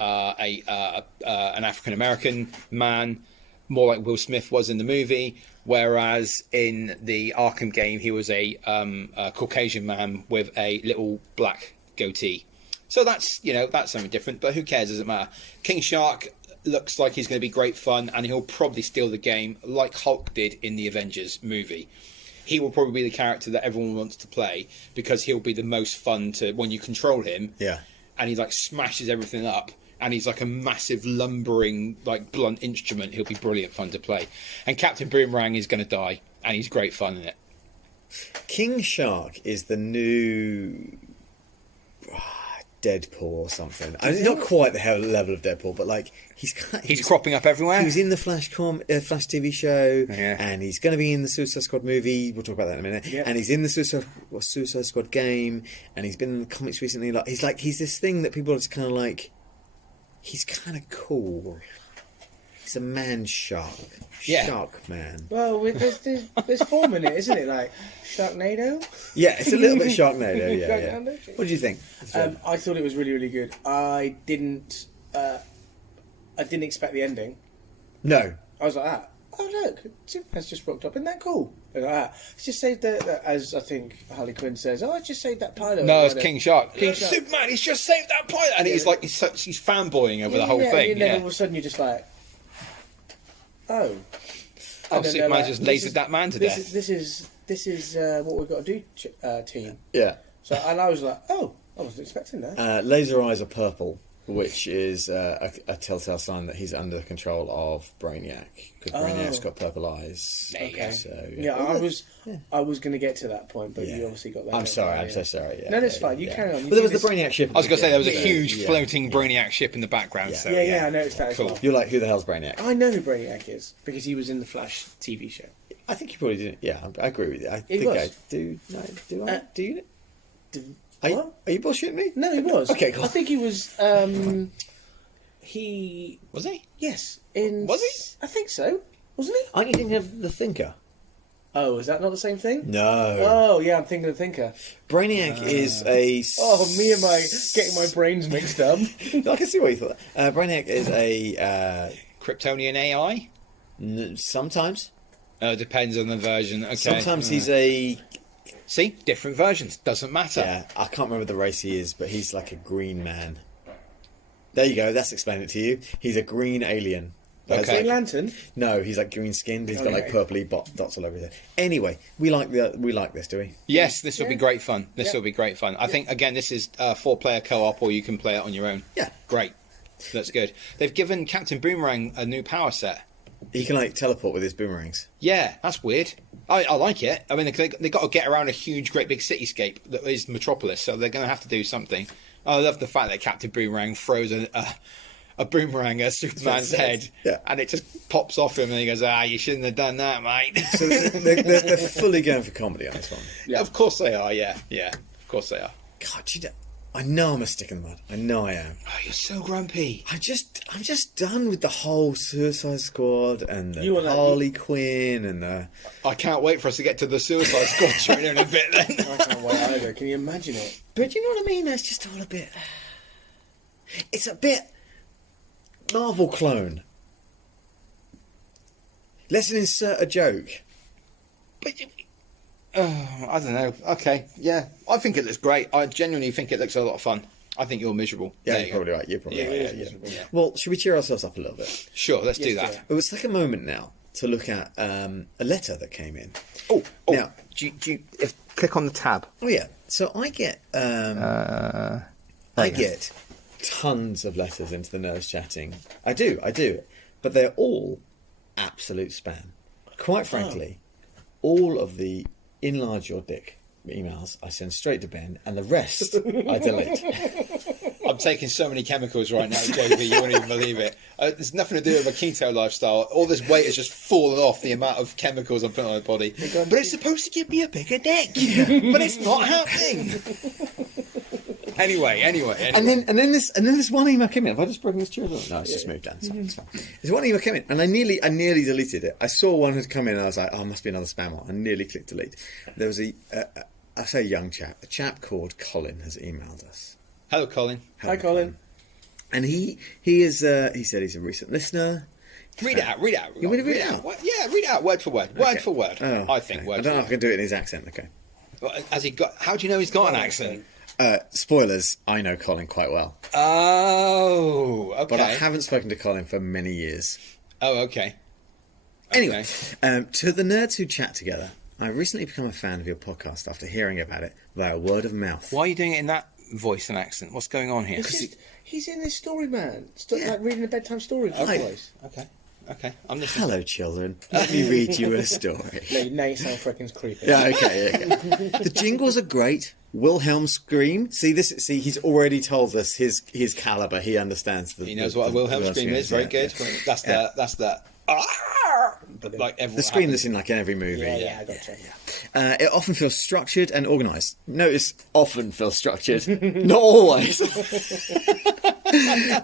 African American man, more like Will Smith was in the movie, whereas in the Arkham game he was a Caucasian man with a little black goatee. So that's something different, but who cares? Doesn't matter. King Shark looks like he's going to be great fun, and he'll probably steal the game like Hulk did in the Avengers movie. He will probably be the character that everyone wants to play because he'll be the most fun to when you control him. Yeah. And he like smashes everything up, and he's like a massive lumbering like blunt instrument. He'll be brilliant fun to play. And Captain Boomerang is going to die, and he's great fun in it. King Shark is the new Deadpool or something. I mean, not quite the level of Deadpool, but like he's cropping up everywhere. He was in the Flash TV show, yeah. And he's going to be in the Suicide Squad movie. We'll talk about that in a minute. Yeah. And he's in the Suicide Squad game, and he's been in the comics recently. He's this thing that people are just kind of like. He's kind of cool. He's a man shark. Yeah. Shark man. Well, there's form in it, isn't it? Like Sharknado. Yeah, it's a little bit Sharknado. Yeah. Sharknado. What do you think? I thought it was really, really good. I didn't expect the ending. No. I was like, oh look, Superman's just rocked up. Isn't that cool? And like that. It's just saved that, as I think Harley Quinn says. Oh, I just saved that pilot. No, it's King Shark. King Shark. Superman, he's just saved that pilot, and he's like he's fanboying over the whole thing. And then all of a sudden you're just like, oh. Oh, Superman just lasered that man to death. This is what we've got to do, team. Yeah. So and I was like, oh, I wasn't expecting that. Laser eyes are purple, which is a telltale sign that he's under the control of Brainiac, because Brainiac's got purple eyes. Okay. So, Yeah, I was going to get to that point, but you obviously got that. I'm sorry. I'm so sorry. Yeah. No, that's fine. You carry on. But there was the Brainiac ship. I was going to say there was a huge floating Brainiac ship in the background. Yeah. So, Yeah, I noticed that as Cool. well. You're like, who the hell's Brainiac? I know who Brainiac is because he was in the Flash TV show. I think you probably didn't. Yeah, I agree with you. I think was. I do. No, do I? Do you? What? Are you bullshitting me? No, he was. Okay, cool. I think he was. He was he? Yes. Was he? I think so. Wasn't he? Aren't you thinking of the Thinker? Oh, is that not the same thing? No. Oh, yeah, I'm thinking of Thinker. Brainiac is a. Oh, me and my getting my brains mixed up. I can see what you thought. Brainiac is a. Kryptonian AI? Sometimes. Depends on the version. Okay. Sometimes he's a. See, different versions. Doesn't matter. Yeah, I can't remember the race he is, but he's like a green man. There you go. That's explaining it to you. He's a green alien. Okay. Green Lantern? No, he's like green skinned. He's got like purpley dots all over there. Anyway, we like this, do we? Yes, this will be great fun. This will be great fun. I think again, this is 4-player co-op, or you can play it on your own. Yeah, great. That's good. They've given Captain Boomerang a new power set. He can like teleport with his boomerangs. Yeah, that's weird. I like it. I mean, they got to get around a huge, great big cityscape that is Metropolis, so they're going to have to do something. I love the fact that Captain Boomerang throws a boomerang at Superman's head, and it just pops off him, and he goes, you shouldn't have done that, mate. So they're fully going for comedy on this one. Yeah, of course they are, yeah, of course they are. God, I know I'm a stick in the mud. I know I am. Oh, you're so grumpy. I'm just done with the whole Suicide Squad and the Harley Quinn and the... I can't wait for us to get to the Suicide Squad trailer in a bit then. I can't wait either. Can you imagine it? But you know what I mean? That's just all a bit... It's a bit... Marvel clone. Let's insert a joke. But... I don't know. Okay, yeah. I think it looks great. I genuinely think it looks a lot of fun. I think you're miserable. Yeah, you're probably right. You're probably right. Yeah. Well, should we cheer ourselves up a little bit? Sure, let's do that. Well, let's take a moment now to look at a letter that came in. Oh, now, click on the tab. Oh yeah. So I get tons of letters into the Nerds Chatting. I do. But they're all absolute spam. Quite frankly, all of the enlarge your dick emails I send straight to Ben, and the rest I delete. I'm I'm taking so many chemicals right now, JB, you won't even believe it. There's nothing to do with a keto lifestyle. All this weight has just fallen off the amount of chemicals I'm putting on my body. But it's supposed to give me a bigger dick. But it's not happening. Anyway. And then this one email came in. Have I just broken this chair? No, it's just moved down. It's fine. There's one email came in, and I nearly deleted it. I saw one had come in, and I was like, oh, it must be another spam one. I nearly clicked delete. There was a young chap, a chap called Colin has emailed us. Hello, Colin. Hi, Colin. And he said he's a recent listener. Read it out. You want me to read it out? Yeah, read it out word for word. Word for word. Oh, I think word I don't for know word. if I can do it in his accent. Okay. Has he got? How do you know he's got an accent? Spoilers, I know Colin quite well. Oh, okay. But I haven't spoken to Colin for many years. Oh, okay. Anyway, to the nerds who chat together, I've recently become a fan of your podcast after hearing about it via word of mouth. Why are you doing it in that voice and accent? What's going on here? He's in this story, man. Like reading a bedtime story voice. Okay. I'm listening. Hello, children. Let me read you a story. Now you sound freaking creepy. Yeah, okay. The jingles are great. Wilhelm scream. See, he's already told us his caliber. He understands He knows what a Wilhelm scream is. Very good. That's the. Like the scream that's in like in every movie. Yeah, I gotcha. It often feels structured and organised. Notice, often feels structured, not always.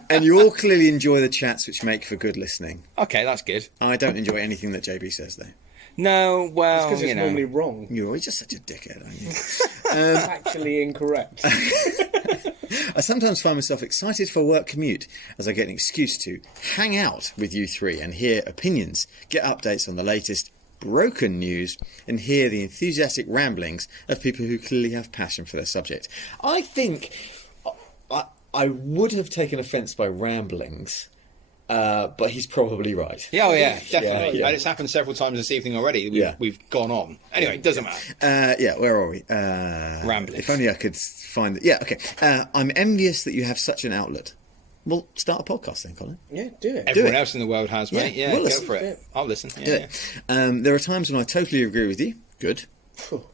And you all clearly enjoy the chats, which make for good listening. Okay, that's good. I don't enjoy anything that JB says, though. No, well, because it's normally wrong. You're always just such a dickhead, aren't you? Factually incorrect. I sometimes find myself excited for a work commute as I get an excuse to hang out with you three and hear opinions, get updates on the latest broken news, and hear the enthusiastic ramblings of people who clearly have passion for their subject. I think I would have taken offence by ramblings, but he's probably right. Yeah, definitely. Yeah. And it's happened several times this evening already. We've gone on. Anyway, it doesn't matter. Where are we? Ramblings. If only I could find it. Yeah, okay. I'm envious that you have such an outlet. Well, start a podcast then, Colin. Yeah, do it. Everyone else in the world has, mate. Yeah, we'll go for it. I'll listen. Do it. There are times when I totally agree with you. Good.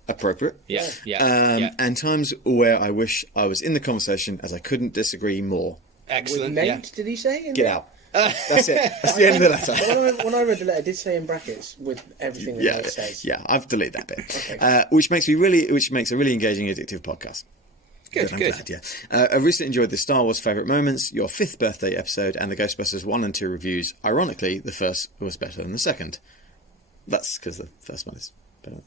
Appropriate. Yeah. And times where I wish I was in the conversation as I couldn't disagree more. Excellent. With Nate, did he say? Get out. That's it. That's the end of the letter. When I read the letter, it did say in brackets with everything that Nate says. Yeah, I've deleted that bit. Okay. Which makes a really engaging, addictive podcast. Good. Glad, yeah. I recently enjoyed the Star Wars favourite moments, your 5th birthday episode, and the Ghostbusters 1 and 2 reviews. Ironically, the first was better than the second. That's because the first one is better.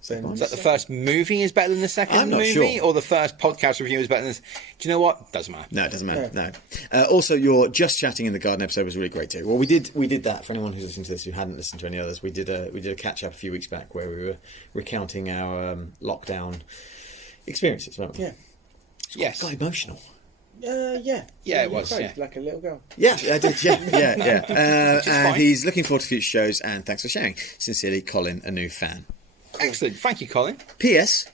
Is that the first movie is better than the second I'm not movie? sure. Or the first podcast review is better than this? Do you know what? Doesn't matter. No, it doesn't matter. No. Also, your Just Chatting in the Garden episode was really great too. Well, we did that for anyone who's listening to this who hadn't listened to any others. We did a catch up a few weeks back where we were recounting our lockdown experiences, weren't we? Yeah. Yes. Got emotional. Yeah, it was. Cried, Yeah. like a little girl. Yeah, I did. Yeah. And fine. he's looking forward to future shows. And thanks for sharing. Sincerely, Colin, a new fan. Excellent. Thank you, Colin. P.S.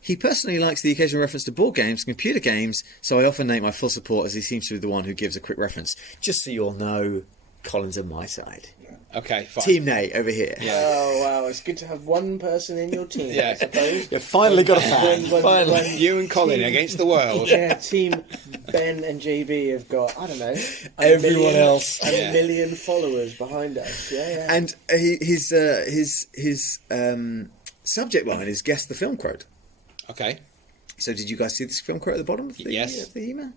He personally likes the occasional reference to board games, computer games, so I offer Nate my full support as he seems to be the one who gives a quick reference. Just so you all know, Colin's on my side. Okay, fine. Team Nate over here. Yeah. Oh, wow. It's good to have one person in your team, I suppose. You've finally got a fan. When You and Colin against the world. Yeah, Team Ben and JB have got, I don't know, Everyone else. a million followers behind us. Yeah. And his subject line is Guess the Film Quote. Okay. So did you guys see this film quote at the bottom of the, Yes. the email?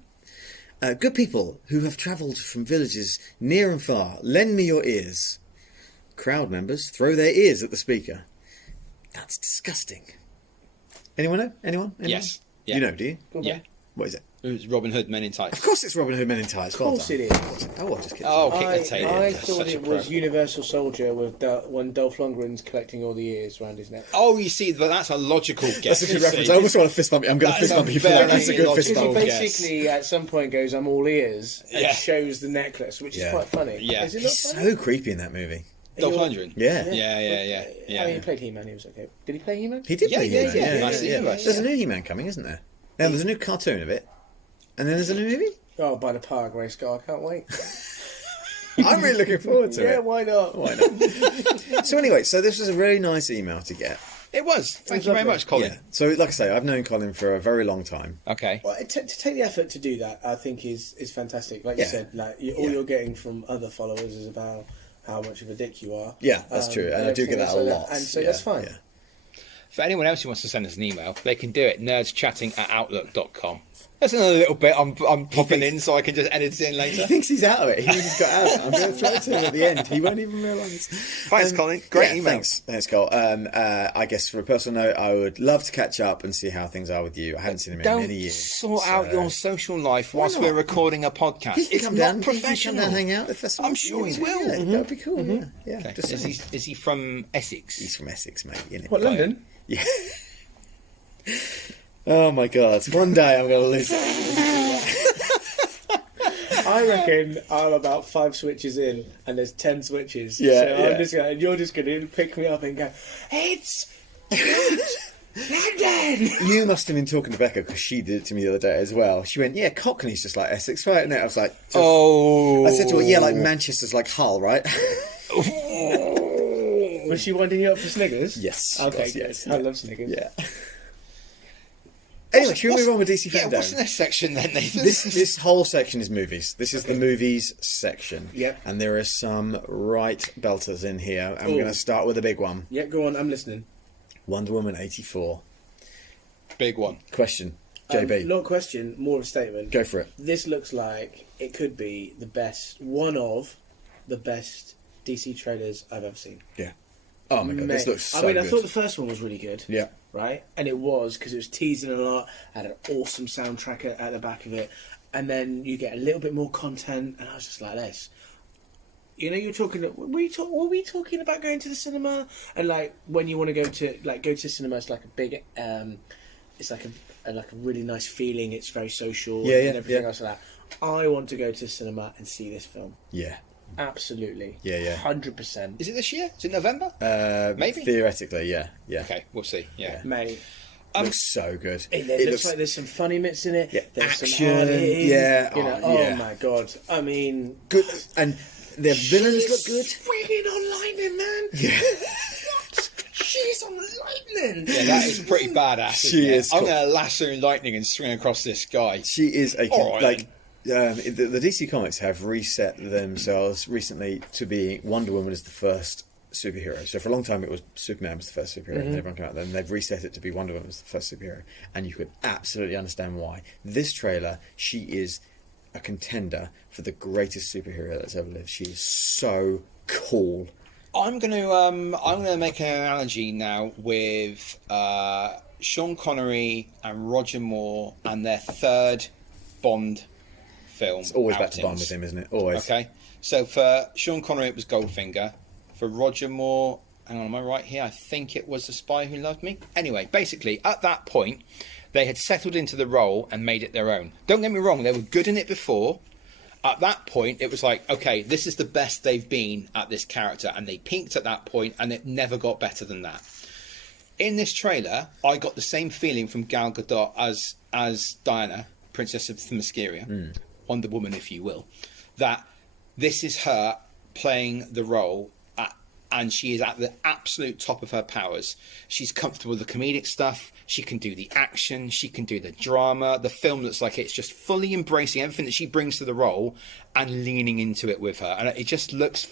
Good people who have travelled from villages near and far, lend me your ears. Crowd members throw their ears at the speaker. That's disgusting. Anyone know? Anyone? Yes. Yeah. You know, do you? Yeah. What is it? It was Robin Hood Men in Tights. Of course it's Robin Hood Men in Tights. Of course it is. Oh, I just kidding. Oh, kick the table. I That's thought such a it was pro. Universal Soldier with when Dolph Lundgren's collecting all the ears around his neck. Oh, you see, but that's a logical guess. That's a good you reference. see. I almost want to fist bump you. I'm going to That is fist a bump you for that. very That's a good fist logical bump. He guess. basically, at some point, goes, "I'm all ears," and Yeah. shows the necklace, which is quite funny. Yeah. Is it not He's funny? so creepy in that movie. Dolph Lundgren. Yeah. Yeah. I mean, he played He-Man. He was okay. Did he play He-Man? He did Yeah, play yeah, He-Man. yeah. That's the universe. There's a new He-Man coming, isn't there? Now, there's a new cartoon of it. And then there's a new movie? Oh, by the power, Grayskull! I can't wait. I'm really looking forward to Yeah, it. why not? Why not? So anyway, so this was a very nice email to get. It was. Thank you very lovely. much, Colin. Yeah. So, like I say, I've known Colin for a very long time. Okay. Well, to take the effort to do that, I think is fantastic. Like you said, like all you're getting from other followers is about how much of a dick you are. Yeah, that's true, and I do get that a lot. And so that's fine. Yeah. For anyone else who wants to send us an email, they can do it, nerdschatting@outlook.com. That's another little bit I'm popping in so I can just edit it in later. He thinks he's out of it. He just got out of it. I'm going to throw it to him at the end. He won't even realise. Thanks, Colin. Great email. Thanks, Cole. I guess for a personal note, I would love to catch up and see how things are with you. I haven't seen him in many years. Sort out your social life whilst we're recording a podcast. He can It's come not down, professional. He can come down, hang out. If that's I'm sure he will. Yeah, that'd be cool. Yeah. Okay. Just saying. Is he from Essex? He's from Essex, mate. Innit? What, London? Yeah. Oh my God! One day I'm going to lose it. I reckon I'm about 5 switches in, and there's 10 switches. Yeah, so yeah. I'm just going, you're just going to pick me up and go, it's good, London. You must have been talking to Becca because she did it to me the other day as well. She went, "Yeah, Cockney's just like Essex, right?" And I was like, Oh. I said to her, "Yeah, like Manchester's like Hull, right?" Was she winding you up for Sniggers? Yes. Okay, yes, good. yes, I love Sniggers. Yeah. Anyway, should we move on with DC Yeah, FanDome? what's the next section then, Nathan? This whole section is movies. This is the movies section. Yep. And there are some right belters in here. And we're going to start with a big one. Yeah, go on, I'm listening. Wonder Woman 84. Big one. Question. JB. Not a question, more of a statement. Go for it. This looks like it could be one of the best DC trailers I've ever seen. Yeah. Oh my God, this Mate, looks so I good. thought the first one was really good. Yeah. Right? And it was, because it was teasing a lot, had an awesome soundtrack at the back of it, and then you get a little bit more content, and I was just like this. You know, you're talking. Were we talking about going to the cinema? And like when you want to go to cinema, it's like a big, it's like a really nice feeling. It's very social, and everything else like that. I want to go to the cinema and see this film. Yeah. Absolutely. Yeah. 100%. Is it this year? Is it November? Maybe. Theoretically, yeah. Okay, we'll see. Yeah. Mate. Looks so good. It looks like there's some funny bits in it. Yeah, There's action, some hard hitting. yeah, You know, oh, yeah. my God. I mean, Good. And their villains look good. Swinging on lightning, man. Yeah. What? She's on lightning. Yeah, that is pretty badass. She isn't it? is I'm cool. going to lasso lightning and swing across this guy. She is a All right, like the DC Comics have reset themselves recently to be Wonder Woman as the first superhero. So for a long time it was Superman was the first superhero, and everyone came out. Then they've reset it to be Wonder Woman as the first superhero, and you could absolutely understand why. This trailer, she is a contender for the greatest superhero that's ever lived. She is so cool. I'm gonna make an analogy now with Sean Connery and Roger Moore and their third Bond film. It's always back to outings. Bond with him, isn't it? Always. Okay, so for Sean Connery it was Goldfinger. For Roger Moore, hang on, am I right here? I think it was The Spy Who Loved Me. Anyway, basically at that point they had settled into the role and made it their own. Don't get me wrong, they were good in it before. At that point, it was like, okay, this is the best they've been at this character, and they peaked at that point, and it never got better than that. In this trailer, I got the same feeling from Gal Gadot as Diana, Princess of Themyscira, Wonder Woman, if you will, that this is her playing the role, and she is at the absolute top of her powers. She's comfortable with the comedic stuff. She can do the action. She can do the drama. The film looks like it's just fully embracing everything that she brings to the role and leaning into it with her. And it just looks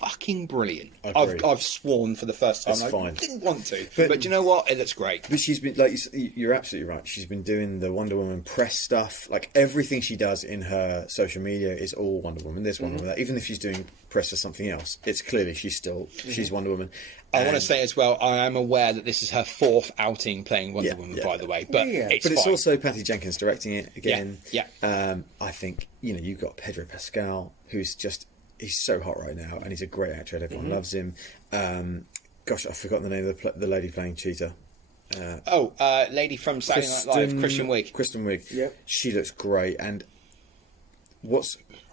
fucking brilliant. I've sworn for the first time. That's fine. I didn't want to, But- but you know what? It looks great. But she's been like you're absolutely right. She's been doing the Wonder Woman press stuff. Like everything she does in her social media is all Wonder Woman. There's Wonder Woman. Even if she's doing press for something else, it's clearly she's Wonder Woman. I want to say as well, I am aware that this is her fourth outing playing Wonder Yeah, Woman, yeah. by the way. But it's But it's fine. also Patty Jenkins directing it again. Yeah. I think you've got Pedro Pascal, who's he's so hot right now, and he's a great actor. And everyone loves him. Gosh, I've forgotten the name of the lady playing Cheetah. Lady from Saturday Night Live, Kristen Wiig. Kristen Wiig. Yep. She looks great, and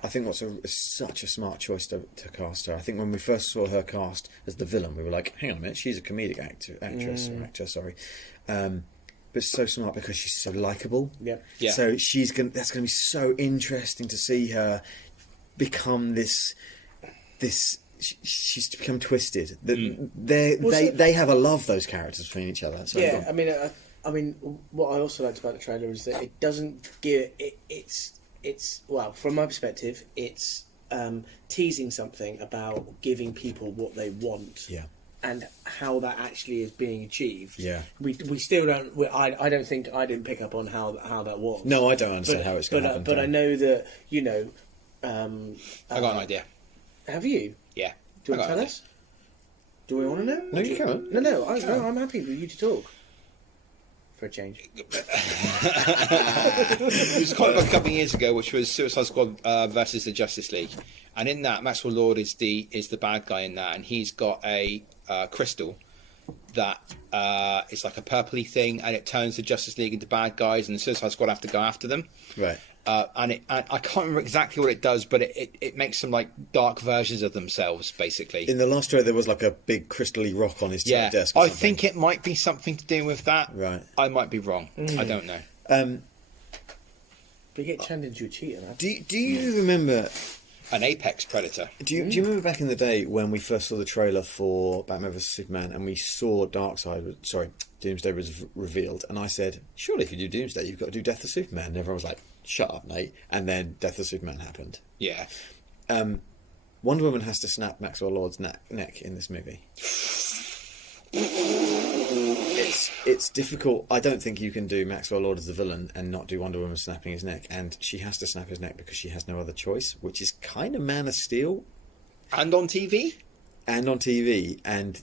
I think what's such a smart choice to cast her. I think when we first saw her cast as the villain, we were like, hang on a minute, she's a comedic actor, sorry. But so smart because she's so likable. Yep. Yeah. So that's going to be so interesting to see her become this she's become twisted. They have a love, those characters, between each other. So yeah, I mean, what I also liked about the trailer is that it doesn't give it's well, from my perspective, it's teasing something about giving people what they want. Yeah. And how that actually is being achieved. Yeah. We still don't. I don't think I didn't pick up on how that was. No, I don't understand how it's going to happen. But I know that I got an idea. Have you? Yeah. Do you want to tell us? Do we want to know? No, you can't. No. I'm happy for you to talk. For a change. It was quite a couple of years ago, which was Suicide Squad versus the Justice League, and in that, Maxwell Lord is the bad guy in that, and he's got a crystal that is like a purpley thing, and it turns the Justice League into bad guys, and the Suicide Squad have to go after them. Right. And I can't remember exactly what it does, but it makes them like dark versions of themselves, basically. In the last trailer, there was like a big crystally rock on his desk. I think it might be something to do with that. Right. I might be wrong. I don't know. But you get turned into a cheater, man. Do you remember... An apex predator. Do you remember back in the day when we first saw the trailer for Batman vs Superman and we saw Doomsday was revealed, and I said, surely if you do Doomsday, you've got to do Death of Superman. And everyone was like, shut up, Nate. And then Death of Superman happened. Yeah. Wonder Woman has to snap Maxwell Lord's neck in this movie. It's difficult. I don't think you can do Maxwell Lord as the villain and not do Wonder Woman snapping his neck. And she has to snap his neck because she has no other choice, which is kind of Man of Steel. And on TV? And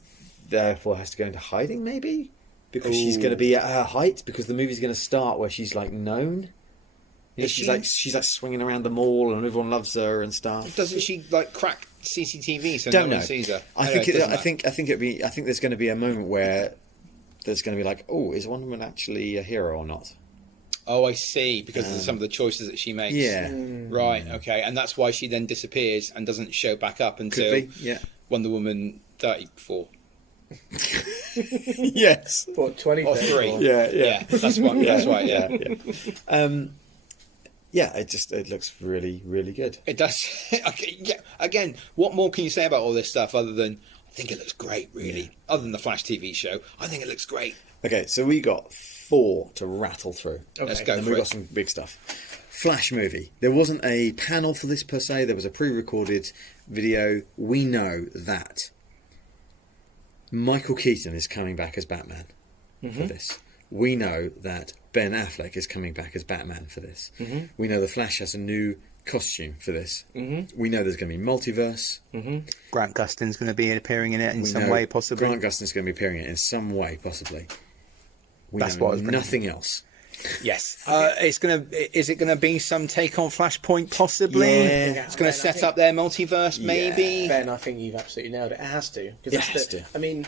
therefore has to go into hiding, maybe? Because she's going to be at her height, because the movie's going to start where she's, like, known. She's like swinging around the mall and everyone loves her and stuff. Doesn't she, like, crack CCTV so don't no know. one sees her? I think there's going to be a moment where there's going to be like, oh, is Wonder Woman actually a hero or not? Oh, I see, because of some of the choices that she makes. Yeah. Right, okay. And that's why she then disappears and doesn't show back up until Wonder Woman 34. Yes. What, 20? Or 3. Yeah. That's right, yeah. It looks really, really good. It does. Okay, yeah. Again, what more can you say about all this stuff other than I think it looks great, really? Yeah. Other than the Flash TV show, I think it looks great. Okay, so we got 4 to rattle through. Okay. Let's go and for we it. got some big stuff. Flash movie. There wasn't a panel for this per se. There was a pre-recorded video. We know that Michael Keaton is coming back as Batman for this. We know that Ben Affleck is coming back as Batman for this. We know the Flash has a new costume for this. We know there's going to be multiverse. Grant Gustin's going to be appearing in it in some way, possibly. Grant Gustin's going to be appearing in it in some way, possibly. That's know what I was nothing else. Yes. Is it going to be some take on Flashpoint, possibly? Yeah. It's going to set up their multiverse, maybe? Ben, I think you've absolutely nailed it. It has to. It has to. I mean,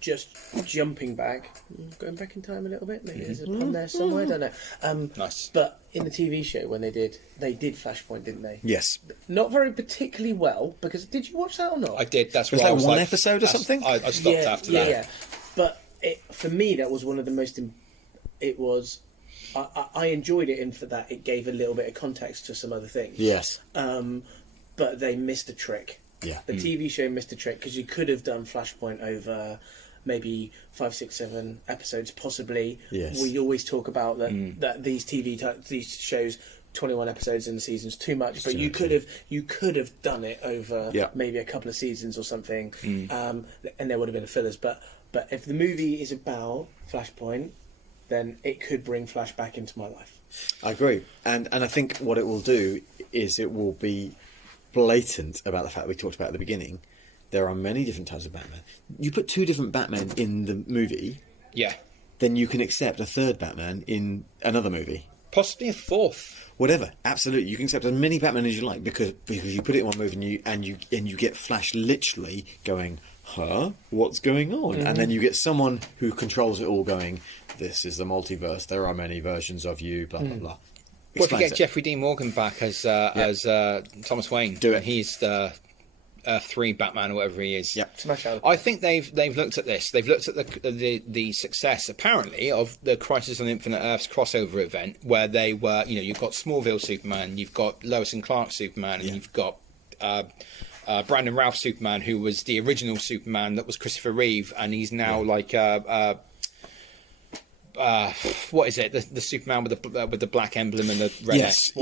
just jumping back, going back in time a little bit. Maybe there's a pun there somewhere. I don't know. Nice. But in the TV show, when they did Flashpoint, didn't they? Yes. Not very particularly well, because did you watch that or not? I did. That's Was why that I was one like, episode or something? I stopped after that. Yeah. But for me, that was one of the most. It was. I enjoyed it in for that it gave a little bit of context to some other things. Yes. But they missed a trick. Yeah. The TV show missed a trick because you could have done Flashpoint over maybe 5, 6, 7 episodes, possibly. Yes. We always talk about that these these shows, 21 episodes in the season's too much, but you could have done it over maybe a couple of seasons or something, and there would have been fillers. But if the movie is about Flashpoint, then it could bring Flash back into my life. I agree, and I think what it will do is it will be blatant about the fact we talked about at the beginning. There are many different types of Batman. You put 2 different Batmen in the movie, then you can accept a third Batman in another movie. Possibly a 4th. Whatever, absolutely. You can accept as many Batman as you like because you put it in one movie and you get Flash literally going, huh? What's going on? And then you get someone who controls it all going, this is the multiverse, there are many versions of you, blah, blah, blah. What if you get Jeffrey Dean Morgan back as Thomas Wayne? Do it. He's the 3 Batman or whatever he is. Yeah. Smash out. I think they've looked at this. They've looked at the success apparently of the Crisis on Infinite Earths crossover event, where they were, you've got Smallville Superman, you've got Lois and Clark Superman, and you've got Brandon Routh Superman, who was the original Superman that was Christopher Reeve, and he's now like what is it? The Superman with the black emblem and the red S.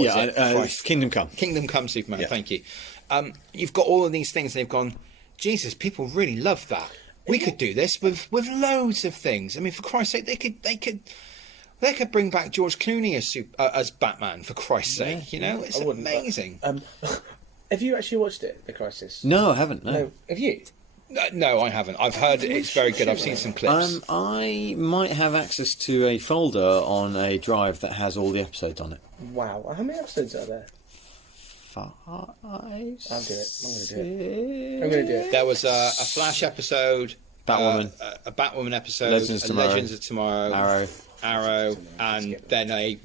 Kingdom Come. Kingdom Come Superman. Yeah. Thank you. You've got all of these things, and they've gone, Jesus, people really love that. We could do this with loads of things. I mean, for Christ's sake, they could bring back George Clooney as Batman. For Christ's sake, it's amazing. Have you actually watched it, The Crisis? No, I haven't. No. Have you? No, I haven't. I've heard it's very good. I've seen some clips. I might have access to a folder on a drive that has all the episodes on it. Wow. How many episodes are there? 5. I'll do it. I'm going to do it. There was a Flash episode, Batwoman, a Batwoman episode, Legends of Tomorrow, Arrow, and then a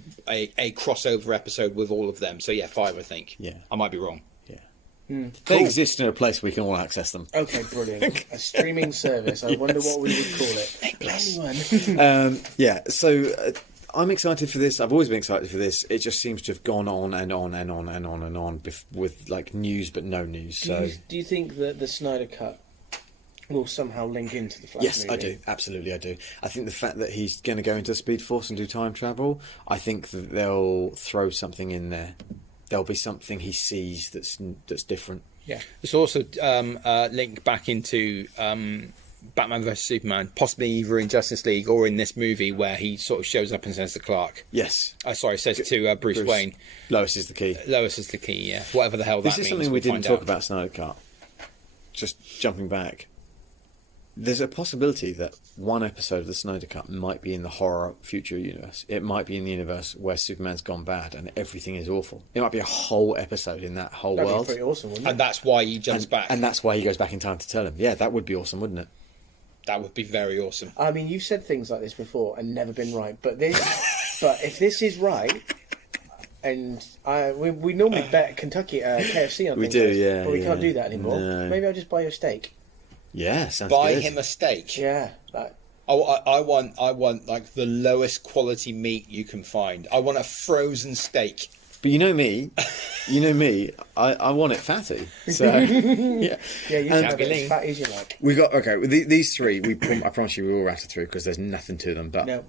crossover episode with all of them. So yeah, 5, I think. Yeah, I might be wrong. Yeah, They exist in a place we can all access them. Okay, brilliant. A streaming service. I wonder what we would call it. Anyone. So. I'm excited for this. I've always been excited for this. It just seems to have gone on and on and on and on and on with like news but no news. Do you think that the Snyder Cut will somehow link into the Flash Yes, movie? I do. Absolutely, I do. I think the fact that he's going to go into Speed Force and do time travel, I think that they'll throw something in there. There'll be something he sees that's different. Yeah. It's also linked back into Batman vs Superman, possibly either in Justice League or in this movie where he sort of shows up and says to Clark. Yes. Says to Bruce Wayne. Lois is the key. Lois is the key, yeah. Whatever the hell that means. This is something we didn't talk about Snyder Cut. Just jumping back. There's a possibility that one episode of the Snyder Cut might be in the horror future universe. It might be in the universe where Superman's gone bad and everything is awful. It might be a whole episode in that whole world. That'd be pretty awesome, wouldn't it? And that's why he jumps back. And that's why he goes back in time to tell him. Yeah, that would be awesome, wouldn't it? That would be very awesome. I mean, you've said things like this before and never been right, but if this is right, and we normally bet Kentucky KFC on things. We do, like yeah. But we can't do that anymore. No. Maybe I'll just buy you a steak. Yeah, sounds Buy good. him a steak. Yeah, like. I want like the lowest quality meat you can find. I want a frozen steak. But you know me, I want it fatty. So yeah, you can have it as fat as you like. We got these three. I promise you, we will rattle through because there's nothing to them. But no.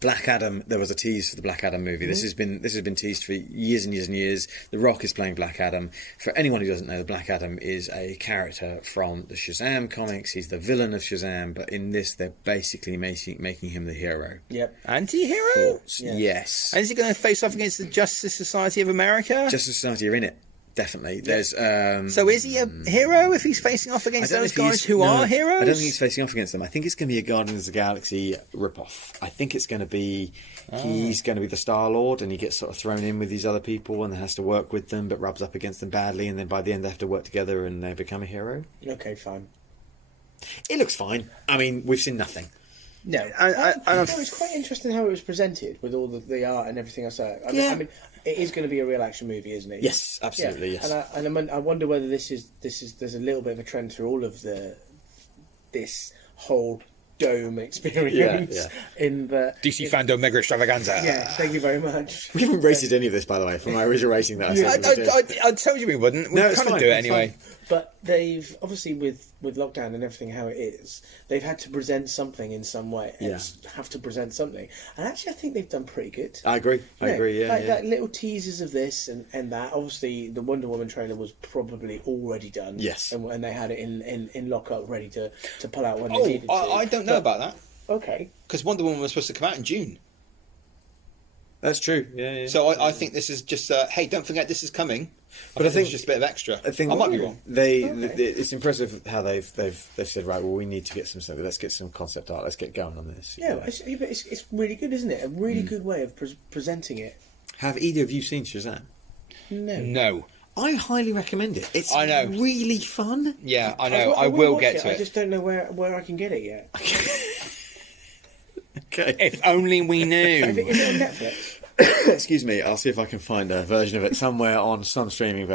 Black Adam. There was a tease for the Black Adam movie. Mm-hmm. This has been teased for years and years and years. The Rock is playing Black Adam. For anyone who doesn't know, the Black Adam is a character from the Shazam comics. He's the villain of Shazam, but in this, they're basically making him the hero. Yep. Anti-hero? Yeah. Yes. And is he going to face off against the Justice Society of America? Justice Society are in it. Definitely. There's so is he a hero if he's facing off against those guys who are heroes? I don't think he's facing off against them. I think it's going to be a Guardians of the Galaxy ripoff. I think it's going to be he's going to be the Star-Lord and he gets sort of thrown in with these other people and has to work with them but rubs up against them badly and then by the end they have to work together and they become a hero. Okay, fine. It looks fine. I mean, we've seen nothing. No, it was quite interesting how it was presented with all the art and everything else. I mean, it is going to be a real action movie, isn't it? Yes, absolutely. Yeah. Yes. And I wonder whether there's a little bit of a trend through all of this whole dome experience in the DC FanDome Mega Extravaganza. Yeah, thank you very much. We haven't rated any of this, by the way, from my original rating that I said. I told you we wouldn't. We're trying to do it anyway. But they've obviously with lockdown and everything how it is, they've had to present something in some way and have to present something. And actually, I think they've done pretty good. I agree. Yeah, like little teasers of this and that. Obviously, the Wonder Woman trailer was probably already done. Yes, and they had it in lockup ready to pull out when they needed to. I don't know about that. Okay, because Wonder Woman was supposed to come out in June. That's true. Yeah. So I think this is just hey, don't forget this is coming. But I think it's just a bit of extra. I might be wrong. It's impressive how they've said, right, well, we need to get something. Let's get some concept art. Let's get going on this. Yeah, it's really good, isn't it? A really good way of presenting it. Have either of you seen Shazam? No. I highly recommend it. It's really fun. Yeah, I know. I will get to it. I just don't know where I can get it yet. Okay. If only we knew. Is it on Netflix? Excuse me, I'll see if I can find a version of it somewhere on some streaming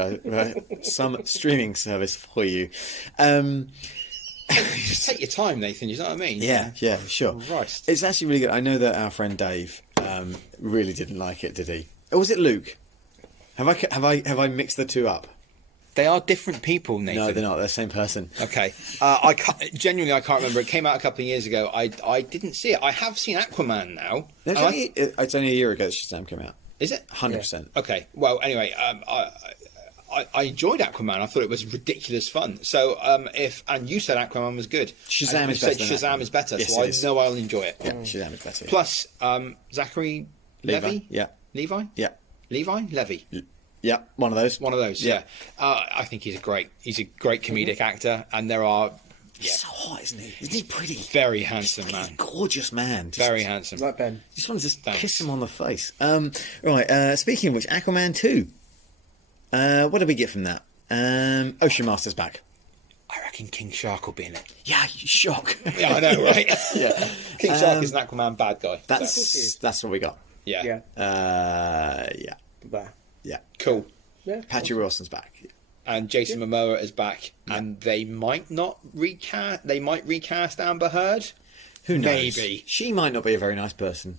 service for you. Just take your time, Nathan. You know what I mean? Yeah, sure. Christ. It's actually really good. I know that our friend Dave really didn't like it, did he? Or was it Luke? Have I mixed the two up? They are different people, Nathan. No, they're not. They're the same person. Okay. I can't remember. It came out a couple of years ago. I didn't see it. I have seen Aquaman now. It's only a year ago that Shazam came out. Is it? 100%. Okay. Well, anyway, I enjoyed Aquaman. I thought it was ridiculous fun. So, and you said Aquaman was good. Shazam is better. Shazam is better. Yes, so it is. I know I'll enjoy it. Yeah, Shazam is better. Yeah. Plus, Zachary Levi. Yeah. Levi. Yeah. Levi. Levy. Yeah. One of those. Yeah. I think he's a great comedic actor, and there are. Yeah. He's so hot, isn't he? Isn't he pretty? Very handsome man. Gorgeous man. Very handsome. Like Ben. Just want to kiss him on the face. Right. Speaking of which, Aquaman 2. What did we get from that? Ocean Master's back. I reckon King Shark will be in it. Yeah, shock. Yeah, I know, right? Yeah. King Shark is an Aquaman bad guy. That's what we got. Yeah. Yeah. Bah. Yeah. Cool. Yeah. Patrick Wilson's back. And Jason Momoa is back, and they might not recast. They might recast Amber Heard. Who knows? Maybe. She might not be a very nice person.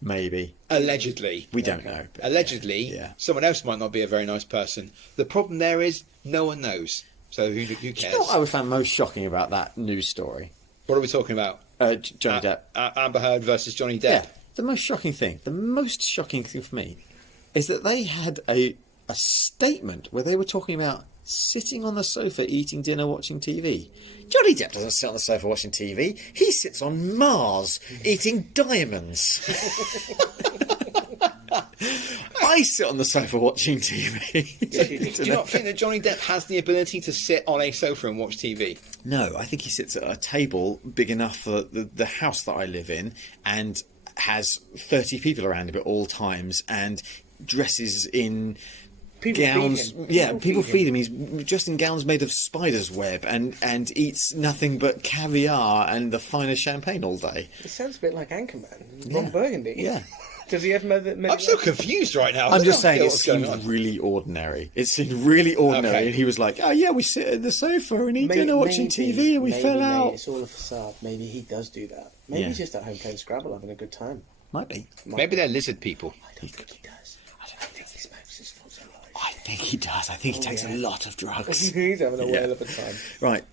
Maybe. Allegedly. We don't know. But Allegedly, someone else might not be a very nice person. The problem there is no one knows. So who cares? Do you know what I found most shocking about that news story? What are we talking about? Johnny Depp. Amber Heard versus Johnny Depp. Yeah. The most shocking thing for me, is that they had a statement where they were talking about sitting on the sofa, eating dinner, watching TV. Johnny Depp doesn't sit on the sofa watching TV. He sits on Mars, eating diamonds. I sit on the sofa watching TV. Do you not think that Johnny Depp has the ability to sit on a sofa and watch TV? No, I think he sits at a table big enough for the house that I live in and has 30 people around him at all times and dresses in gowns. People feed him. He's just in gowns made of spider's web and eats nothing but caviar and the finest champagne all day. It sounds a bit like Anchorman. Ron Burgundy. Yeah. Does he have I'm so confused right now. I'm just saying it seemed really ordinary. It seemed really ordinary, and he was like, "Oh yeah, we sit at the sofa and eat dinner, watching TV, and we fell out." It's all a facade. Maybe he does do that. Maybe he's just at home playing Scrabble, having a good time. Might be. Maybe they're lizard people. I don't think he does. I think he smokes his full life. I think he does. I think he takes a lot of drugs. He's having a whale of a time. Right.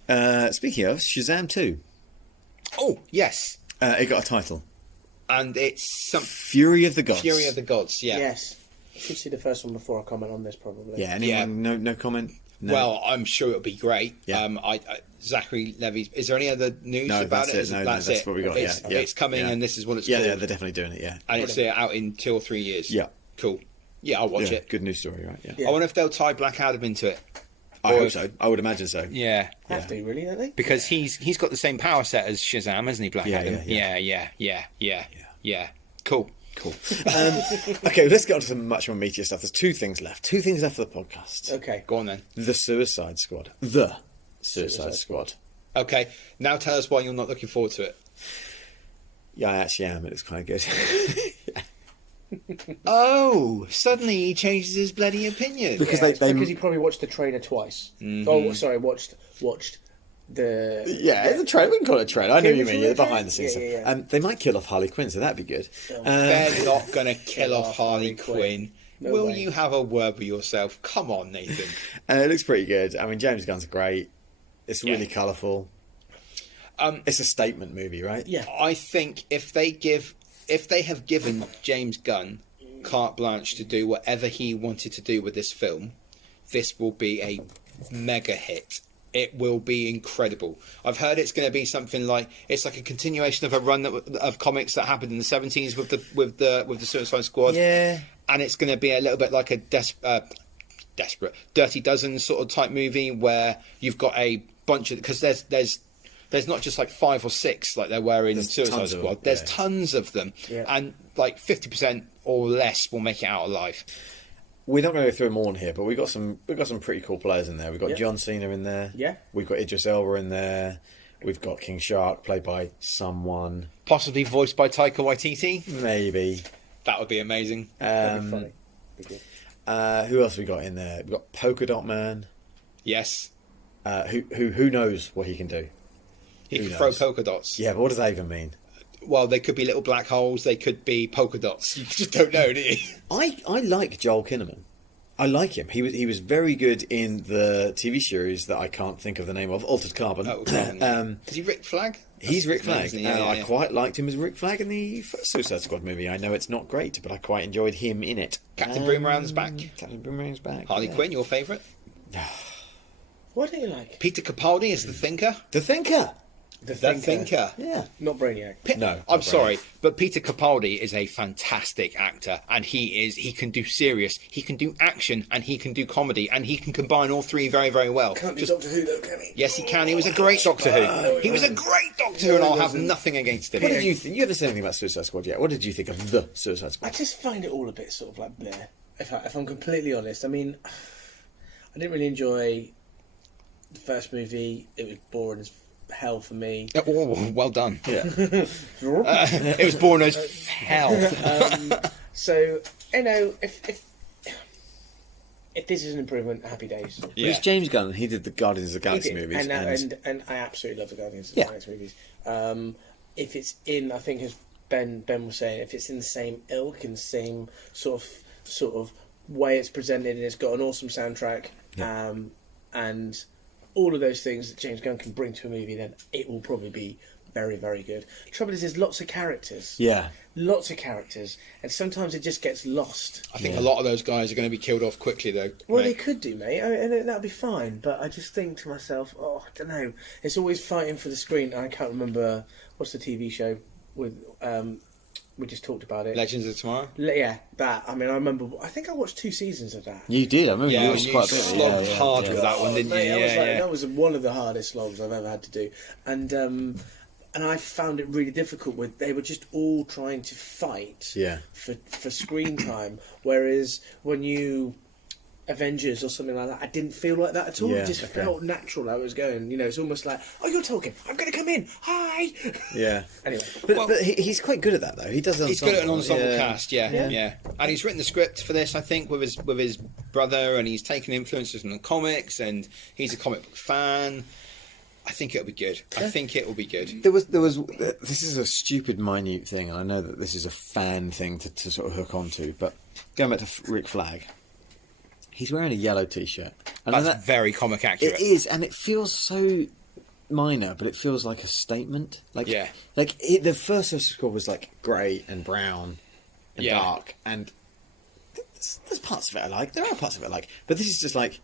Speaking of Shazam 2. Oh yes. It got a title. And it's Fury of the Gods. Fury of the Gods, yeah. Yes. I should see the first one before I comment on this, probably. Yeah, anyone? Yeah. No comment? No. Well, I'm sure it'll be great. Yeah. Zachary Levy's... Is there any other news about it? That's what we got, It's coming and this is what it's called. Yeah, they're definitely doing it, yeah. And it's out in 2 or 3 years. Yeah. Cool. Yeah, I'll watch it. Good news story, right? Yeah. I wonder if they'll tie Black Adam into it. I hope so. I would imagine so. Yeah. Have to, really, don't they? Because he's got the same power set as Shazam, hasn't he, Black Adam? Yeah. Cool. Okay, let's get on to some much more meatier stuff. There's 2 things left. 2 things left for the podcast. Okay. Go on then. The Suicide Squad. The Suicide Squad. Okay. Now tell us why you're not looking forward to it. Yeah, I actually am. It looks kind of good. Oh, suddenly he changes his bloody opinion. Because because he probably watched the trailer twice. Mm-hmm. Oh, sorry, watched the... Yeah, the trailer. We can call it a trailer. I know what you mean. Yeah, the behind the scenes stuff. Yeah. They might kill off Harley Quinn, so that'd be good. They're not going to kill off Harley Quinn. No Will way. you have a word with yourself? Come on, Nathan. It looks pretty good. I mean, James Gunn's great. It's really colourful. It's a statement movie, right? Yeah. I think if they have given James Gunn carte blanche to do whatever he wanted to do with this film, this will be a mega hit. It will be incredible. I've heard it's going to be something like it's like a continuation of a run of comics that happened in the 70s with the Suicide Squad. Yeah, and it's going to be a little bit like a desperate Dirty Dozen sort of type movie where you've got a bunch of because there's not just like 5 or 6 like there were in Suicide Squad. There's tons of them, and like 50% or less will make it out alive. We're not going to go through them all in here, but we've got some pretty cool players in there. We've got John Cena in there. Yeah. We've got Idris Elba in there. We've got King Shark, played by someone. Possibly voiced by Taika Waititi. Maybe. That would be amazing. That'd be funny. Be good. Who else have we got in there? We've got Polka Dot Man. Yes. Who knows what he can do? He can throw polka dots. Yeah, but what does that even mean? Well, they could be little black holes. They could be polka dots. You just don't know, do you? I like Joel Kinnaman. I like him. He was very good in the TV series that I can't think of the name of, Altered Carbon. Is he Rick Flag? He's Rick Flag. Yeah, I quite liked him as Rick Flag in the first Suicide Squad movie. I know it's not great, but I quite enjoyed him in it. Captain Boomerang's back. Captain Boomerang's back. Harley Quinn, your favourite? What do you like? Peter Capaldi is the Thinker. The Thinker. The Thinker. Yeah. Not Brainiac. No. I'm sorry, but Peter Capaldi is a fantastic actor, and he can do serious, he can do action, and he can do comedy, and he can combine all three very, very well. Can't do Doctor Who though, can he? Yes, he can. He was a great Doctor Who. He was a great Doctor Who, and I'll have nothing against him. What did you think? You haven't said anything about Suicide Squad yet. What did you think of the Suicide Squad? I just find it all a bit sort of like bleh. If I'm completely honest, I mean, I didn't really enjoy the first movie. It was boring as hell for me. Oh, well done. Yeah. It was boring as hell. So if this is an improvement, happy days. It was James Gunn. He did the Guardians of the Galaxy movies. And I absolutely love the Guardians of the Galaxy movies. If it's in, I think as Ben was saying, if it's in the same ilk and same sort of way it's presented, and it's got an awesome soundtrack, and all of those things that James Gunn can bring to a movie, then it will probably be very, very good. The trouble is, there's lots of characters. Yeah. Lots of characters, and sometimes it just gets lost. I think a lot of those guys are going to be killed off quickly, though. Well, they could do, mate, and that'd be fine. But I just think to myself, I don't know. It's always fighting for the screen. I can't remember what's the TV show with. We just talked about it. Legends of Tomorrow? Yeah, that. I mean, I remember. I think I watched 2 seasons of that. You did. I remember you watched you quite a bit. slogged hard with that one, didn't you? Mate, that was one of the hardest slogs I've ever had to do, and I found it really difficult. They were just all trying to fight for screen time, whereas when you Avengers or something like that, I didn't feel like that at all. It just felt natural how it was going. You know, it's almost like, oh, you're talking, I'm going to come in, hi. Yeah. Anyway, but he's quite good at that though. He does. He's good at an ensemble cast, yeah. And he's written the script for this, I think, with his brother, and he's taken influences from the comics, and he's a comic book fan. I think it'll be good. I think it will be good. There was. This is a stupid, minute thing, and I know that this is a fan thing to sort of hook onto. But going back to Rick Flag, he's wearing a yellow T-shirt. And that's very comic accurate. It is, and it feels so minor, but it feels like a statement. The first score was like grey and brown and dark, and there's parts of it I like. There are parts of it I like, but this is just like,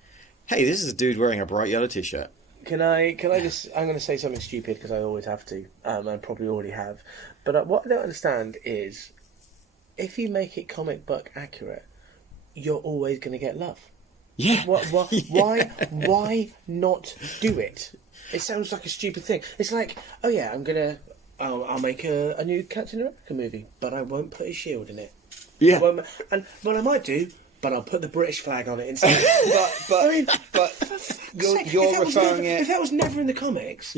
hey, this is a dude wearing a bright yellow T-shirt. Can I just... I'm going to say something stupid because I always have to. I probably already have. But what I don't understand is, if you make it comic book accurate, you're always going to get love. Yeah. Why not do it? It sounds like a stupid thing. It's like, oh yeah, I'll make a new Captain America movie, but I won't put his shield in it. Yeah. But I might do. But I'll put the British flag on it instead. You're referring it. If that was never in the comics,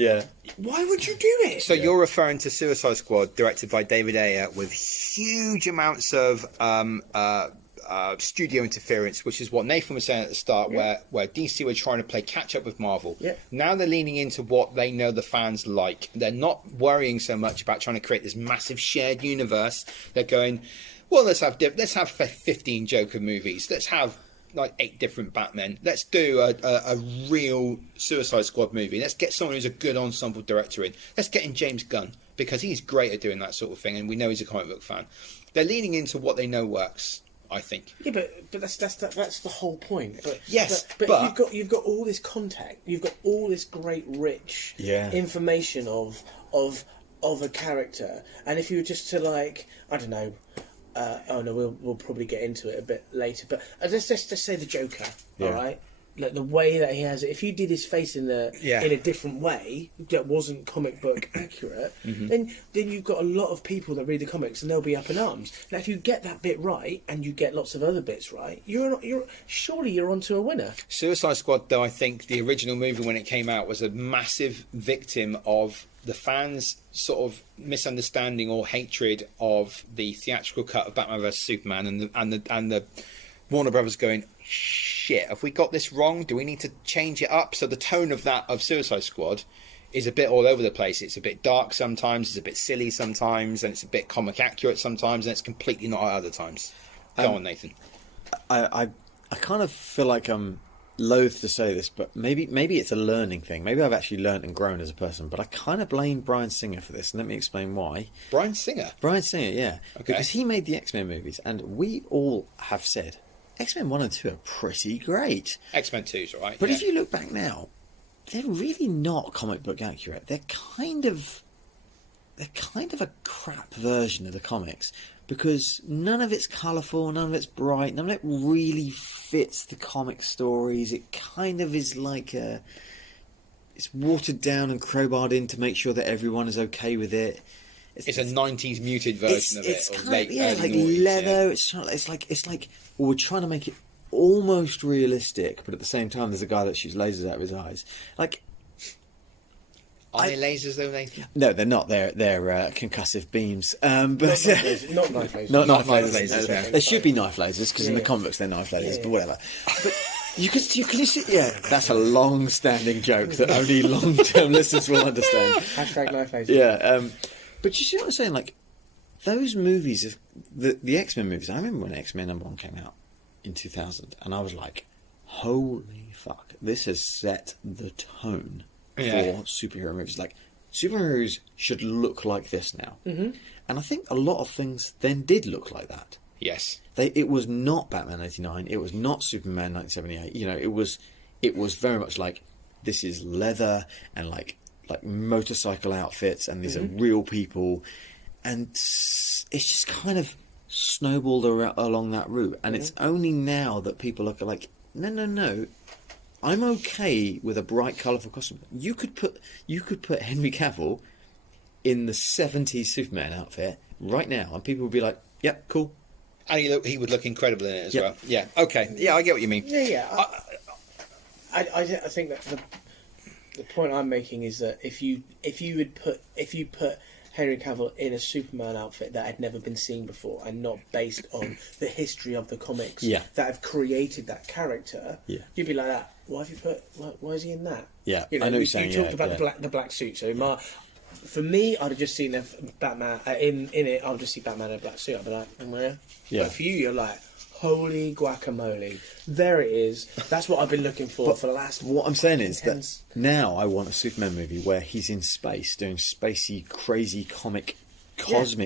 why would you do it? So you're referring to Suicide Squad, directed by David Ayer, with huge amounts of studio interference, which is what Nathan was saying at the start, where DC were trying to play catch up with Marvel. Yeah. Now they're leaning into what they know the fans like. They're not worrying so much about trying to create this massive shared universe. They're going, well, let's have 15 Joker movies. Let's have like 8 different Batmen. Let's do a real Suicide Squad movie. Let's get someone who's a good ensemble director in. Let's get in James Gunn, because he's great at doing that sort of thing, and we know he's a comic book fan. They're leaning into what they know works, I think. Yeah, but that's the whole point. But you've got all this contact. You've got all this great, rich information of a character, and if you were just to, like, I don't know. We'll probably get into it a bit later, but let's just say the Joker, all right? Like the way that he has it. If you did his face in a different way that wasn't comic book accurate, then you've got a lot of people that read the comics and they'll be up in arms. Now, if you get that bit right and you get lots of other bits right, surely you're onto a winner. Suicide Squad, though, I think the original movie when it came out was a massive victim of the fans' sort of misunderstanding or hatred of the theatrical cut of Batman vs Superman, and the Warner Brothers going, shit, have we got this wrong? Do we need to change it up? So the tone of Suicide Squad is a bit all over the place. It's a bit dark sometimes, it's a bit silly sometimes, and it's a bit comic accurate sometimes, and it's completely not at other times. Go on, Nathan. I I kind of feel like I'm loath to say this, but maybe it's a learning thing. Maybe I've actually learnt and grown as a person, but I kind of blame Bryan Singer for this, and let me explain why. Bryan Singer? Bryan Singer, yeah. Okay. Because he made the X-Men movies, and we all have said X-Men 1 and 2 are pretty great. X-Men 2's alright. But if you look back now, they're really not comic book accurate. They're kind of a crap version of the comics, because none of it's colourful, none of it's bright, none of it really fits the comic stories. It kind of is like it's watered down and crowbarred in to make sure that everyone is okay with it. It's a 90s muted version of it. It's or kind late, of, yeah, like noughties, leather. Yeah. It's like well, we're trying to make it almost realistic, but at the same time, there's a guy that shoots lasers out of his eyes. Like, are they lasers though, Nathan? no, they're not. They're concussive beams. But Not knife lasers. not knife knife lasers. lasers, yeah. They should be knife lasers because in the comics they're knife lasers. But whatever. But you can see. Yeah, that's a long-standing joke that only long-term listeners will understand. Hashtag knife lasers. Yeah, but you see what I'm saying? Like, those movies, the X-Men movies. I remember when X-Men #1 came out in 2000, and I was like, "Holy fuck! This has set the tone for superhero movies. Like, superheroes should look like this now." Mm-hmm. And I think a lot of things then did look like that. Yes. It was not Batman '89. It was not Superman 1978. You know, it was very much like, this is leather and like motorcycle outfits, and these are real people, and it's just kind of snowballed along that route. And it's only now that people are like, no, I'm okay with a bright, colourful costume. You could put Henry Cavill in the 70s Superman outfit right now, and people would be like, "Yep, cool." And he would look incredible in it as Yep. well. Yeah. Okay. Yeah, I get what you mean. Yeah. I think that the point I'm making is that if you put Henry Cavill in a Superman outfit that had never been seen before and not based on the history of the comics that have created that character, you'd be like that. Why is he in that? Yeah, you know, I know you what you're saying. talked about the black suit. So for me, I'd have just seen Batman in it. I'll just see Batman in a black suit. I'd be like, where? Yeah. But for you, you're like, holy guacamole! There it is. That's what I've been looking for the last. What I'm saying is intense... that now I want a Superman movie where he's in space doing spacey, crazy, cosmic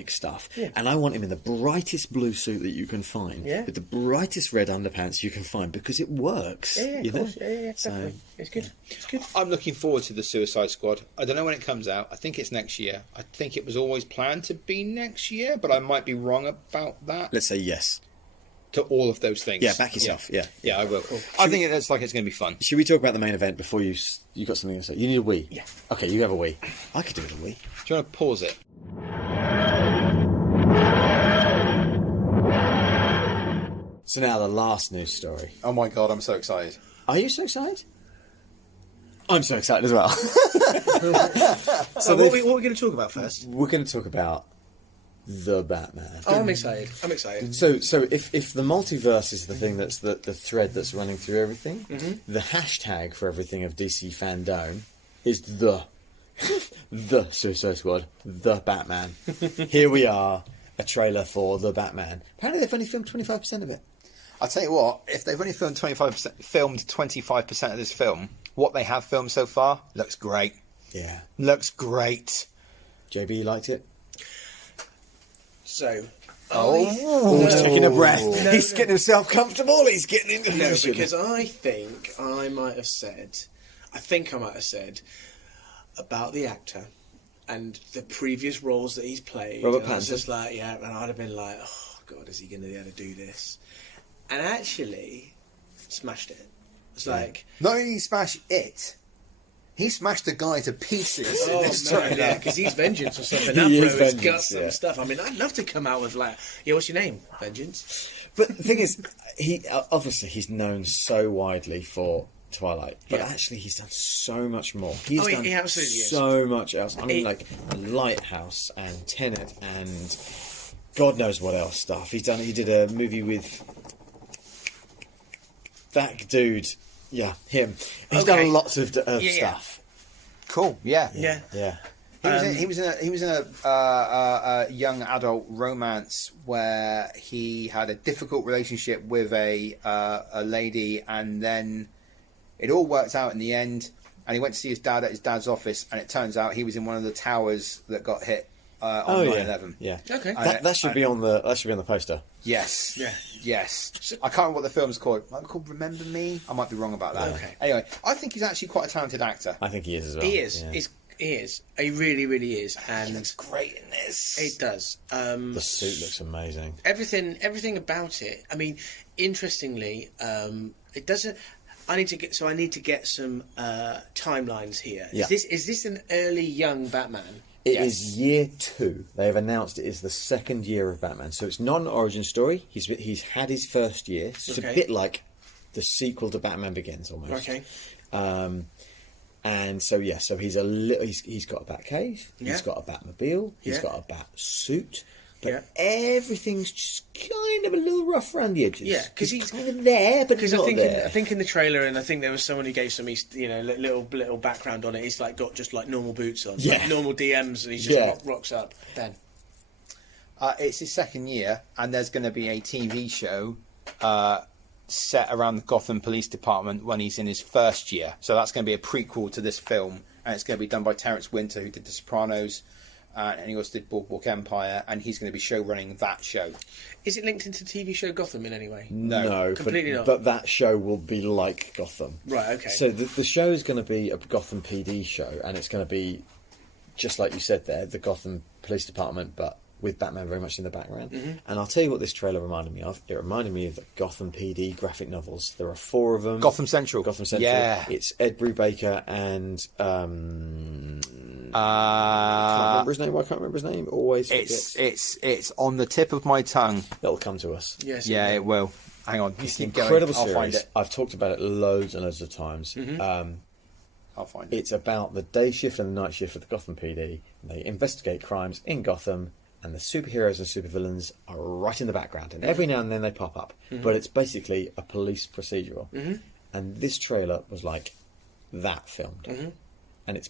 stuff, and I want him in the brightest blue suit that you can find, with the brightest red underpants you can find, because it works. Yeah, you of course. know? Yeah, So, definitely. It's good. It's good. I'm looking forward to the Suicide Squad. I don't know when it comes out. I think it's next year. I think it was always planned to be next year, but I might be wrong about that. let's say yes. To all of those things. Yeah, back yourself. Yeah. Yeah, I will. Cool. I think it looks like it's going to be fun. Should we talk about the main event before you got something to say? You need a Wii. Yeah. Okay, you have a Wii. I could do with a Wii. Do you want to pause it? So now the last news story. Oh my god, I'm so excited. Are you so excited? I'm so excited as well. So what are we going to talk about first? We're going to talk about the Batman. Oh, I'm excited. So if the multiverse is the thing that's the thread that's running through everything, the hashtag for everything of DC FanDome is the Suicide Squad, the Batman. Here we are, a trailer for the Batman. Apparently they've only filmed 25% of it. I'll tell you what, if they've only filmed 25% of this film, what they have filmed so far looks great. Yeah. Looks great. JB liked it? So... he's taking a breath. He's getting himself comfortable. He's getting into No, because I think I might have said about the actor and the previous roles that he's played. Robert and I was Pattinson. just like, and I'd have been like, oh God, is he going to be able to do this? And actually, smashed it. It's like... Not only did he smash it, he smashed the guy to pieces in this no, trailer. yeah, because he's Vengeance or something. He That is bro has got Vengeance, some yeah. stuff. I mean, I'd love to come out with like, yeah, what's your name? Vengeance. But the thing is, he obviously he's known so widely for Twilight, but actually he's done so much more. He's done he absolutely is. so much else. I mean, like Lighthouse and Tenet and God knows what else stuff. He did a movie with that dude. Yeah, him. He's done lots of stuff. Cool, yeah. Yeah. Yeah. He was in a young adult romance where he had a difficult relationship with a lady, and then it all worked out in the end. And he went to see his dad at his dad's office, and it turns out he was in one of the towers that got hit on 9/11. Yeah. Okay. That should be on the poster. Yes. Yeah. Yes. I can't remember what the film's called. Might be called Remember Me. I might be wrong about that. Okay. Anyway, I think he's actually quite a talented actor. I think he is as well. He is. Yeah. He is. He really, really is. He And looks great in this. it does. The suit looks amazing. Everything about it. I mean, interestingly, it doesn't. I need to get some timelines here. Yeah. Is this an early young Batman? It is year 2. They have announced it is the second year of Batman, so it's not an origin story. He's had his first year. So it's a bit like the sequel to Batman Begins almost. Okay. And so he's he's got a Batcave. Yeah. He's got a Batmobile. He's Yeah. got a Bat suit. But Yeah. everything's just kind of a little rough around the edges. Yeah, 'cause he's he's kind of there, but he's Because not there. I think in the trailer, and I think there was someone who gave some, little background on it. He's like got just like normal boots on, like normal DMs, and he just rocks up. Ben, It's his second year, and there's going to be a TV show set around the Gotham Police Department when he's in his first year. So that's going to be a prequel to this film, and it's going to be done by Terrence Winter, who did The Sopranos, and he also did Boardwalk Empire, and he's going to be show running that show. is it linked into the TV show Gotham in any way? No, completely not. But that show will be like Gotham. Right. Okay. So the show is going to be a Gotham PD show, and it's going to be just like you said there, the Gotham Police Department, but with Batman very much in the background. And I'll tell you what this trailer reminded me of. It reminded me of the Gotham PD graphic novels. There are 4 of them. Gotham Central. Yeah. It's Ed Brubaker and can't remember his name. Why can't I remember his name? Always forget. It's on the tip of my tongue. It'll come to us. yes. Yeah, it will. Hang on. It's Keep an going. incredible I'll series. find it. I've talked about it loads and loads of times. I'll find it. It's about the day shift and the night shift of the Gotham PD. They investigate crimes in Gotham, and the superheroes and supervillains are right in the background. And every now and then they pop up. But it's basically a police procedural. And this trailer was like that filmed. And it's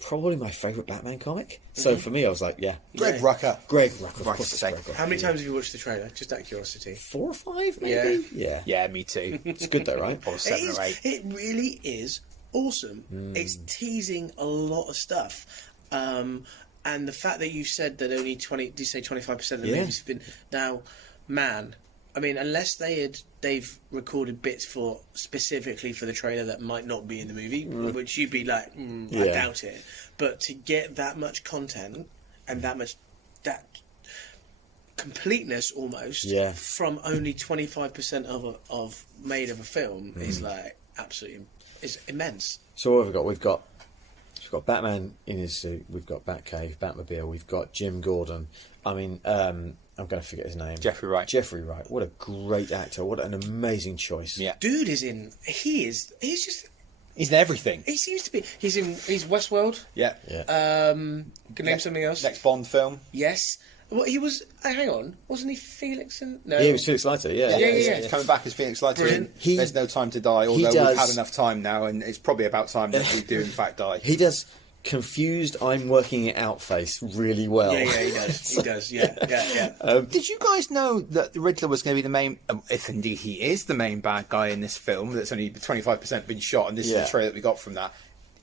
probably my favourite Batman comic. So for me, I was like, Greg Rucka. Greg Rucka. Of Right, course it's say. Greg Rucka. How many times have you watched the trailer? Just out of curiosity. 4 or 5, maybe? Yeah. Yeah, me too. It's good though, right? Or 7 or 8. It really is awesome. It's teasing a lot of stuff. And the fact that you said that only 25% of the movies have been now, man. I mean, unless they've recorded bits specifically for the trailer that might not be in the movie, which you'd be like, I doubt it. But to get that much content and that completeness almost from only 25% of made of a film is like absolutely is immense. So what have we got? We've got Batman in his suit. We've got Batcave, Batmobile. We've got Jim Gordon. I mean, I'm going to forget his name. Jeffrey Wright. Jeffrey Wright. What a great actor. What an amazing choice. Yeah. Dude is in. He's just. He's in everything. He seems to be. He's Westworld. Yeah. Can name something else? Next Bond film. Yes. Well, he was. Hang on. Wasn't he Felix? No. Yeah, he was Felix Leiter. Yeah. He's coming back as Phoenix Leiter. Brilliant. There's no time to die. Although we've had enough time now, and it's probably about time that we do in fact die. He does confused. I'm working it out face really well. Yeah, he does. He does. Yeah. Did you guys know that the Riddler was going to be the main, if indeed he is the main bad guy in this film, that's only 25% been shot, and this is the trailer that we got from that.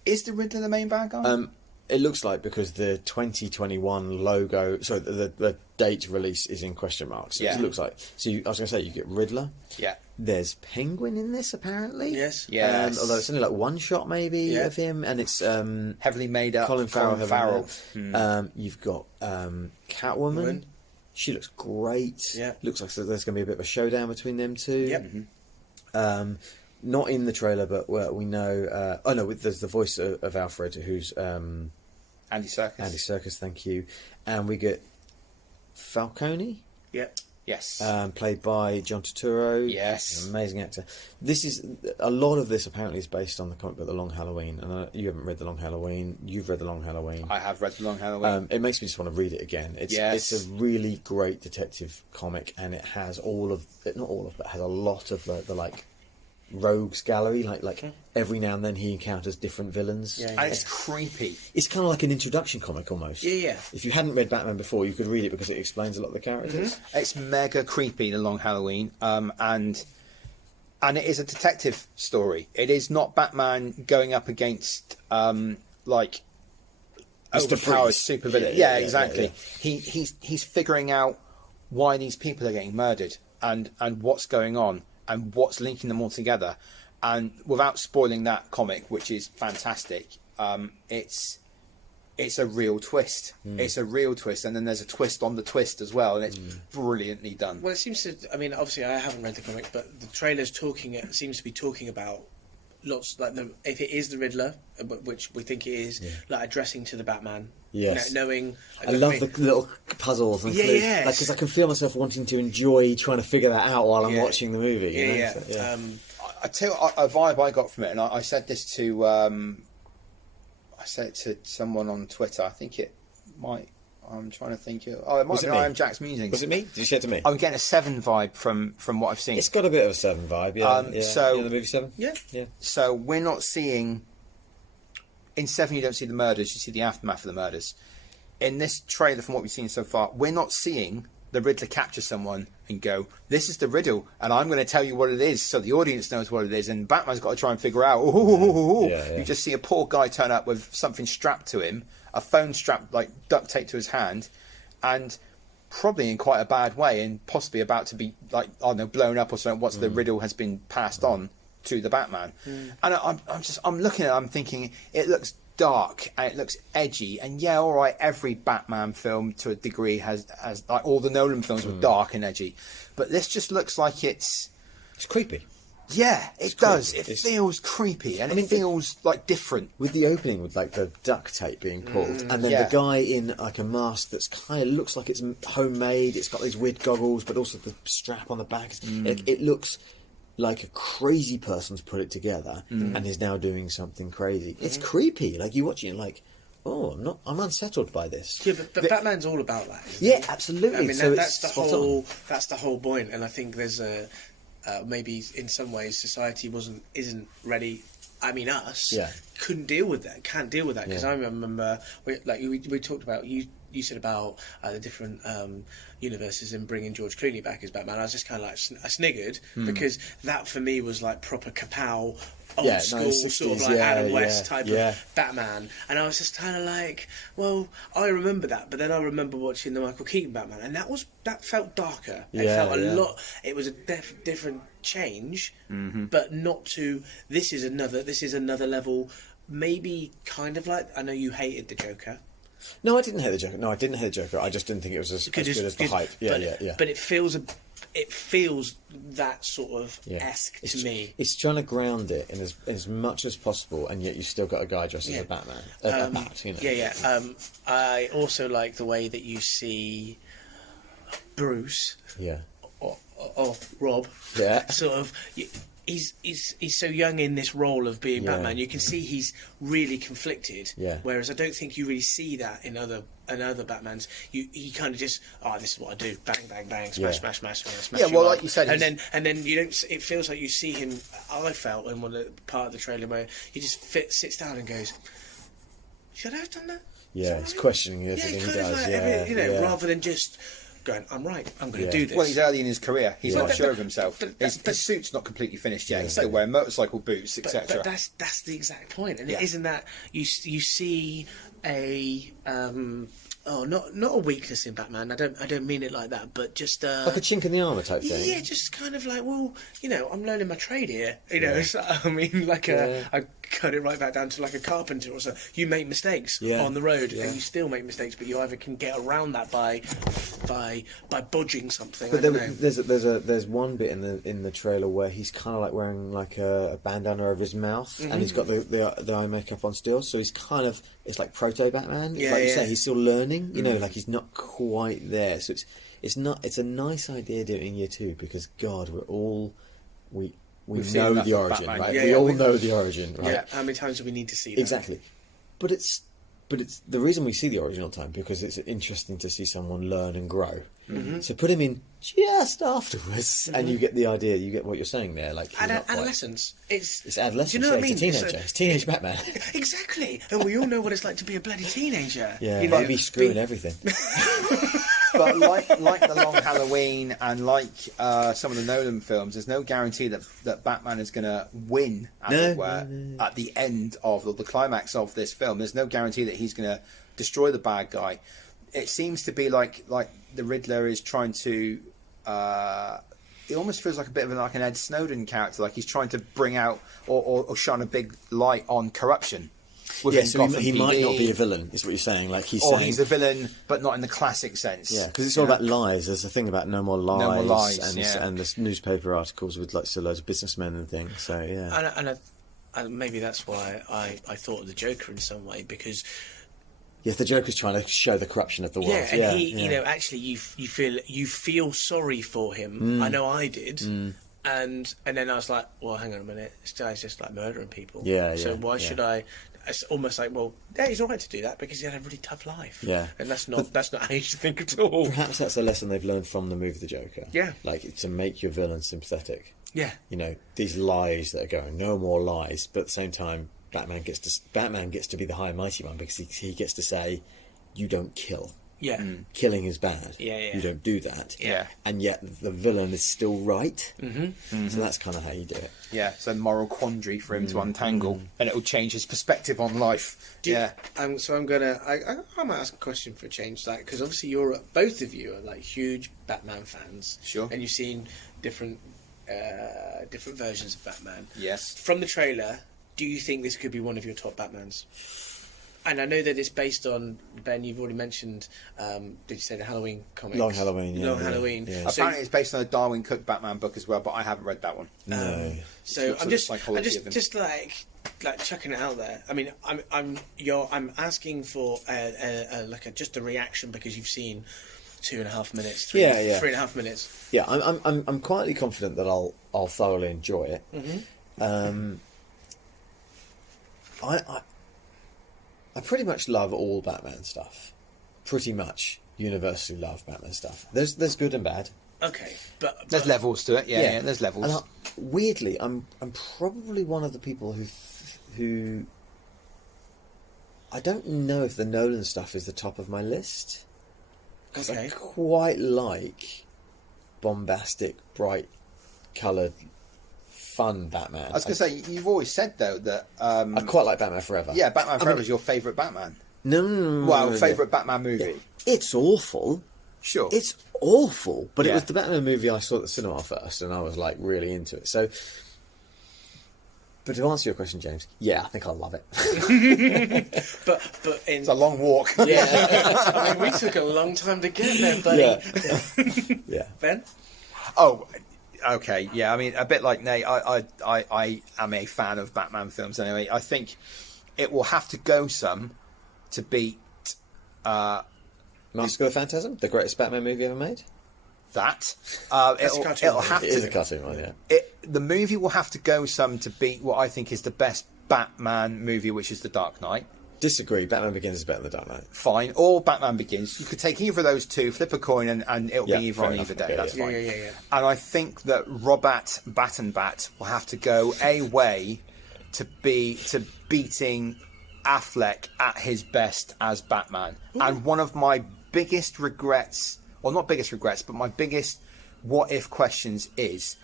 Is the Riddler the main bad guy? It looks like, because the 2021 logo, sorry, the date release is in question marks. Yeah. It looks like. So I was going to say, you get Riddler. Yeah. There's Penguin in this, apparently. Yes. Yes. Although it's only like one shot, maybe, Yeah. of him, and it's Heavily made up. Colin Farrell. Farrell. You've got Catwoman. She looks great. Yeah. Looks like there's going to be a bit of a showdown between them two. Yep. Not in the trailer, but we know. There's the voice of Alfred, who's Andy Serkis. Andy Serkis. Thank you. And we get Falcone. Yep. Yes. Played by John Turturro. Yes. An amazing actor. This is a lot of this apparently is based on the comic book The Long Halloween, and you haven't read The Long Halloween. You've read The Long Halloween. I have read The Long Halloween. It makes me just want to read it again. It's a really great detective comic, and it has but has a lot of the like rogues gallery. Like every now and then he encounters different villains. Yeah, And it's creepy. It's kind of like an introduction comic almost. Yeah. If you hadn't read Batman before, you could read it because it explains a lot of the characters. It's mega creepy, The Long Halloween, and it is a detective story. It is not Batman going up against like overpowered supervillain. Yeah, exactly. Yeah. He's figuring out why these people are getting murdered and what's going on and what's linking them all together. And without spoiling that comic, which is fantastic, it's a real twist. It's a real twist, and then there's a twist on the twist as well, and it's brilliantly done. Well, it seems to. I mean, obviously, I haven't read the comic, but the trailer's seems to be talking about lots like if it is the Riddler, which we think it is, like addressing to the Batman. Yes. Knowing. I love the little puzzles and clues. Yeah. Because I can feel myself wanting to enjoy trying to figure that out while I'm watching the movie. You know? Yeah. I tell you a vibe I got from it, and I said this to someone on Twitter. I think it might. I'm trying to think. It might be I Am Jack's Musings. Was it me? Did you say it to me? I'm getting a 7 vibe from what I've seen. It's got a bit of a 7 vibe. Yeah. So the movie 7. Yeah. So we're not seeing. In 7, you don't see the murders. You see the aftermath of the murders. In this trailer, from what we've seen so far, we're not seeing the Riddler capture someone and go, "This is the riddle, and I'm going to tell you what it is," so the audience knows what it is, and Batman's got to try and figure out. You just see a poor guy turn up with something strapped to him, a phone strapped, like duct taped to his hand, and probably in quite a bad way, and possibly about to be, like, I don't know, blown up or something. Once the riddle has been passed on to the Batman, and I'm looking at it, I'm thinking it looks dark and it looks edgy, and all right, every Batman film to a degree has like all the Nolan films were dark and edgy, but this just looks like it's creepy. Yeah, it does. Creepy. It feels creepy, and it feels like different. With the opening, with like the duct tape being pulled, and then the guy in like a mask that's kind of looks like it's homemade. It's got these weird goggles, but also the strap on the back. It looks like a crazy person's put it together and is now doing something crazy. It's creepy. Like you watch it, and like, I'm unsettled by this. Yeah, but Batman's all about that. Yeah, absolutely. I mean, so that's the whole point, and I think there's maybe in some ways society isn't ready. I mean, us can't deal with that because I remember we talked about you said about the different universes and bringing George Clooney back as Batman. I was just kind of like I sniggered because that for me was like proper kapow, old school sort of like Adam West type of Batman, and I was just kind of like, well, I remember that, but then I remember watching the Michael Keaton Batman, and that felt darker. It felt a lot. It was a different change, but not to this is another level. Maybe kind of like, I know you hated the Joker. No, I didn't hate the Joker. No, I didn't hate the Joker. I just didn't think it was as good as the hype. But it feels that sort of esque to me. It's trying to ground it in as much as possible, and yet you still got a guy dressed as a Batman. A bat, you know. I also like the way that you see Bruce. Yeah. Or Rob. Yeah. Sort of. He's so young in this role of being Batman. You can see he's really conflicted. Yeah. Whereas I don't think you really see that in other Batmans. He kind of just this is what I do, bang bang bang, smash smash smash smash. Yeah, well, like you said, and then you don't. It feels like you see him. I felt in one part of the trailer where he just sits down and goes, "Should I have done that?" Yeah, he's questioning everything he does. Rather than just going, I'm right, I'm going to do this. Well, he's early in his career. He's not sure of himself. His suit's not completely finished yet. He's still wearing motorcycle boots, etc. But that's the exact point. And it isn't that you see a not a weakness in Batman. I don't mean it like that, but just like a chink in the armour type thing. Yeah, just kind of like, well, I'm learning my trade here. So, I mean, like I cut it right back down to like a carpenter or so. You make mistakes on the road, and you still make mistakes, but you either can get around that by bodging something. But there's one bit in the trailer where he's kind of like wearing like a bandana over his mouth, and he's got the eye makeup on still, so he's kind of, it's like proto Batman. Like you say, he's still learning. Like he's not quite there. So it's a nice idea doing in year 2 because God, we know the origin, right? We all know the origin, right? Yeah. How many times do we need to see that? Exactly. But it's But it's the reason we see the original time because it's interesting to see someone learn and grow. So put him in just afterwards, and you get the idea. You get what you're saying there. Like adolescence. It's adolescence. Do you know what I mean? It's a teenager. It's teenage Batman. Exactly, and we all know what it's like to be a bloody teenager. Yeah, you know, be screwing everything. But like the Long Halloween and like some of the Nolan films, there's no guarantee that Batman is going to win, as it were, at the end of the climax of this film. There's no guarantee that he's going to destroy the bad guy. It seems to be like the Riddler is trying to. It almost feels like a bit of like an Ed Snowden character, like he's trying to bring out or shine a big light on corruption. Yeah, so he might not be a villain, is what you're saying. Like he's a villain, but not in the classic sense. Yeah, because it's all about lies. There's a thing about no more lies, and and there's newspaper articles with like still loads of businessmen and things. So yeah, and maybe that's why I thought of the Joker in some way, because. Yes, the Joker's trying to show the corruption of the world. Yeah, and you know, actually, you feel sorry for him. I know I did, and then I was like, well, hang on a minute, this guy's just like murdering people. So why should I? It's almost like, well, yeah, he's all right to do that because he had a really tough life. Yeah, and that's not how you should think at all. Perhaps that's a lesson they've learned from the movie The Joker. Yeah, like to make your villain sympathetic. Yeah, you know, these lies that are going, no more lies, but at the same time. Batman gets to be the high and mighty one because he gets to say, "You don't kill. Yeah, killing is bad. Yeah, you don't do that. Yeah, and yet the villain is still right. So that's kind of how you do it. Yeah, it's a moral quandary for him to untangle, and it will change his perspective on life. So I'm gonna. I might ask a question for a change, like because obviously both of you are like huge Batman fans. Sure, and you've seen different versions of Batman. Yes, from the trailer. Do you think this could be one of your top Batmans? And I know that it's based on, Ben, you've already mentioned, did you say the Halloween comics? Long Halloween, yeah. Halloween. Yeah. So, apparently it's based on a Darwin Cook Batman book as well, but I haven't read that one. No. So I'm just like chucking it out there. I mean, I'm asking for just a reaction because you've seen 2.5 minutes, 3.5 minutes. Yeah, I'm quietly confident that I'll thoroughly enjoy it. I pretty much love all Batman stuff. Pretty much universally love Batman stuff. There's good and bad. Okay, but there's levels to it. Yeah, there's levels. And weirdly, I'm probably one of the people who I don't know if the Nolan stuff is the top of my list because I quite like bombastic, bright coloured. Fun Batman. I was going to say, you've always said though that I quite like Batman Forever. Yeah, Batman Forever is your favourite Batman. No. Well, favourite Batman movie. Yeah. It's awful. Sure, it's awful. But it was the Batman movie I saw at the cinema first, and I was like really into it. So, but to answer your question, James, I think I'll love it. but it's a long walk. Yeah, I mean, we took a long time to get there, buddy. Yeah. Ben. Oh. Okay, yeah, I mean, a bit like Nate, I am a fan of Batman films anyway. I think it will have to go some to beat Mask of the Phantasm, the greatest Batman movie ever made. That. It'll have to. It is a cartoon one, yeah. The movie will have to go some to beat what I think is the best Batman movie, which is The Dark Knight. Disagree. Batman Begins is better than The Dark Knight. Fine. Or Batman Begins. You could take either of those two, flip a coin, and it'll be either on either day. Okay, that's fine. Yeah. And I think that Robert Battenbat will have to go a way to beating Affleck at his best as Batman. Ooh. And one of my biggest regrets, or not biggest regrets, but my biggest what if questions is,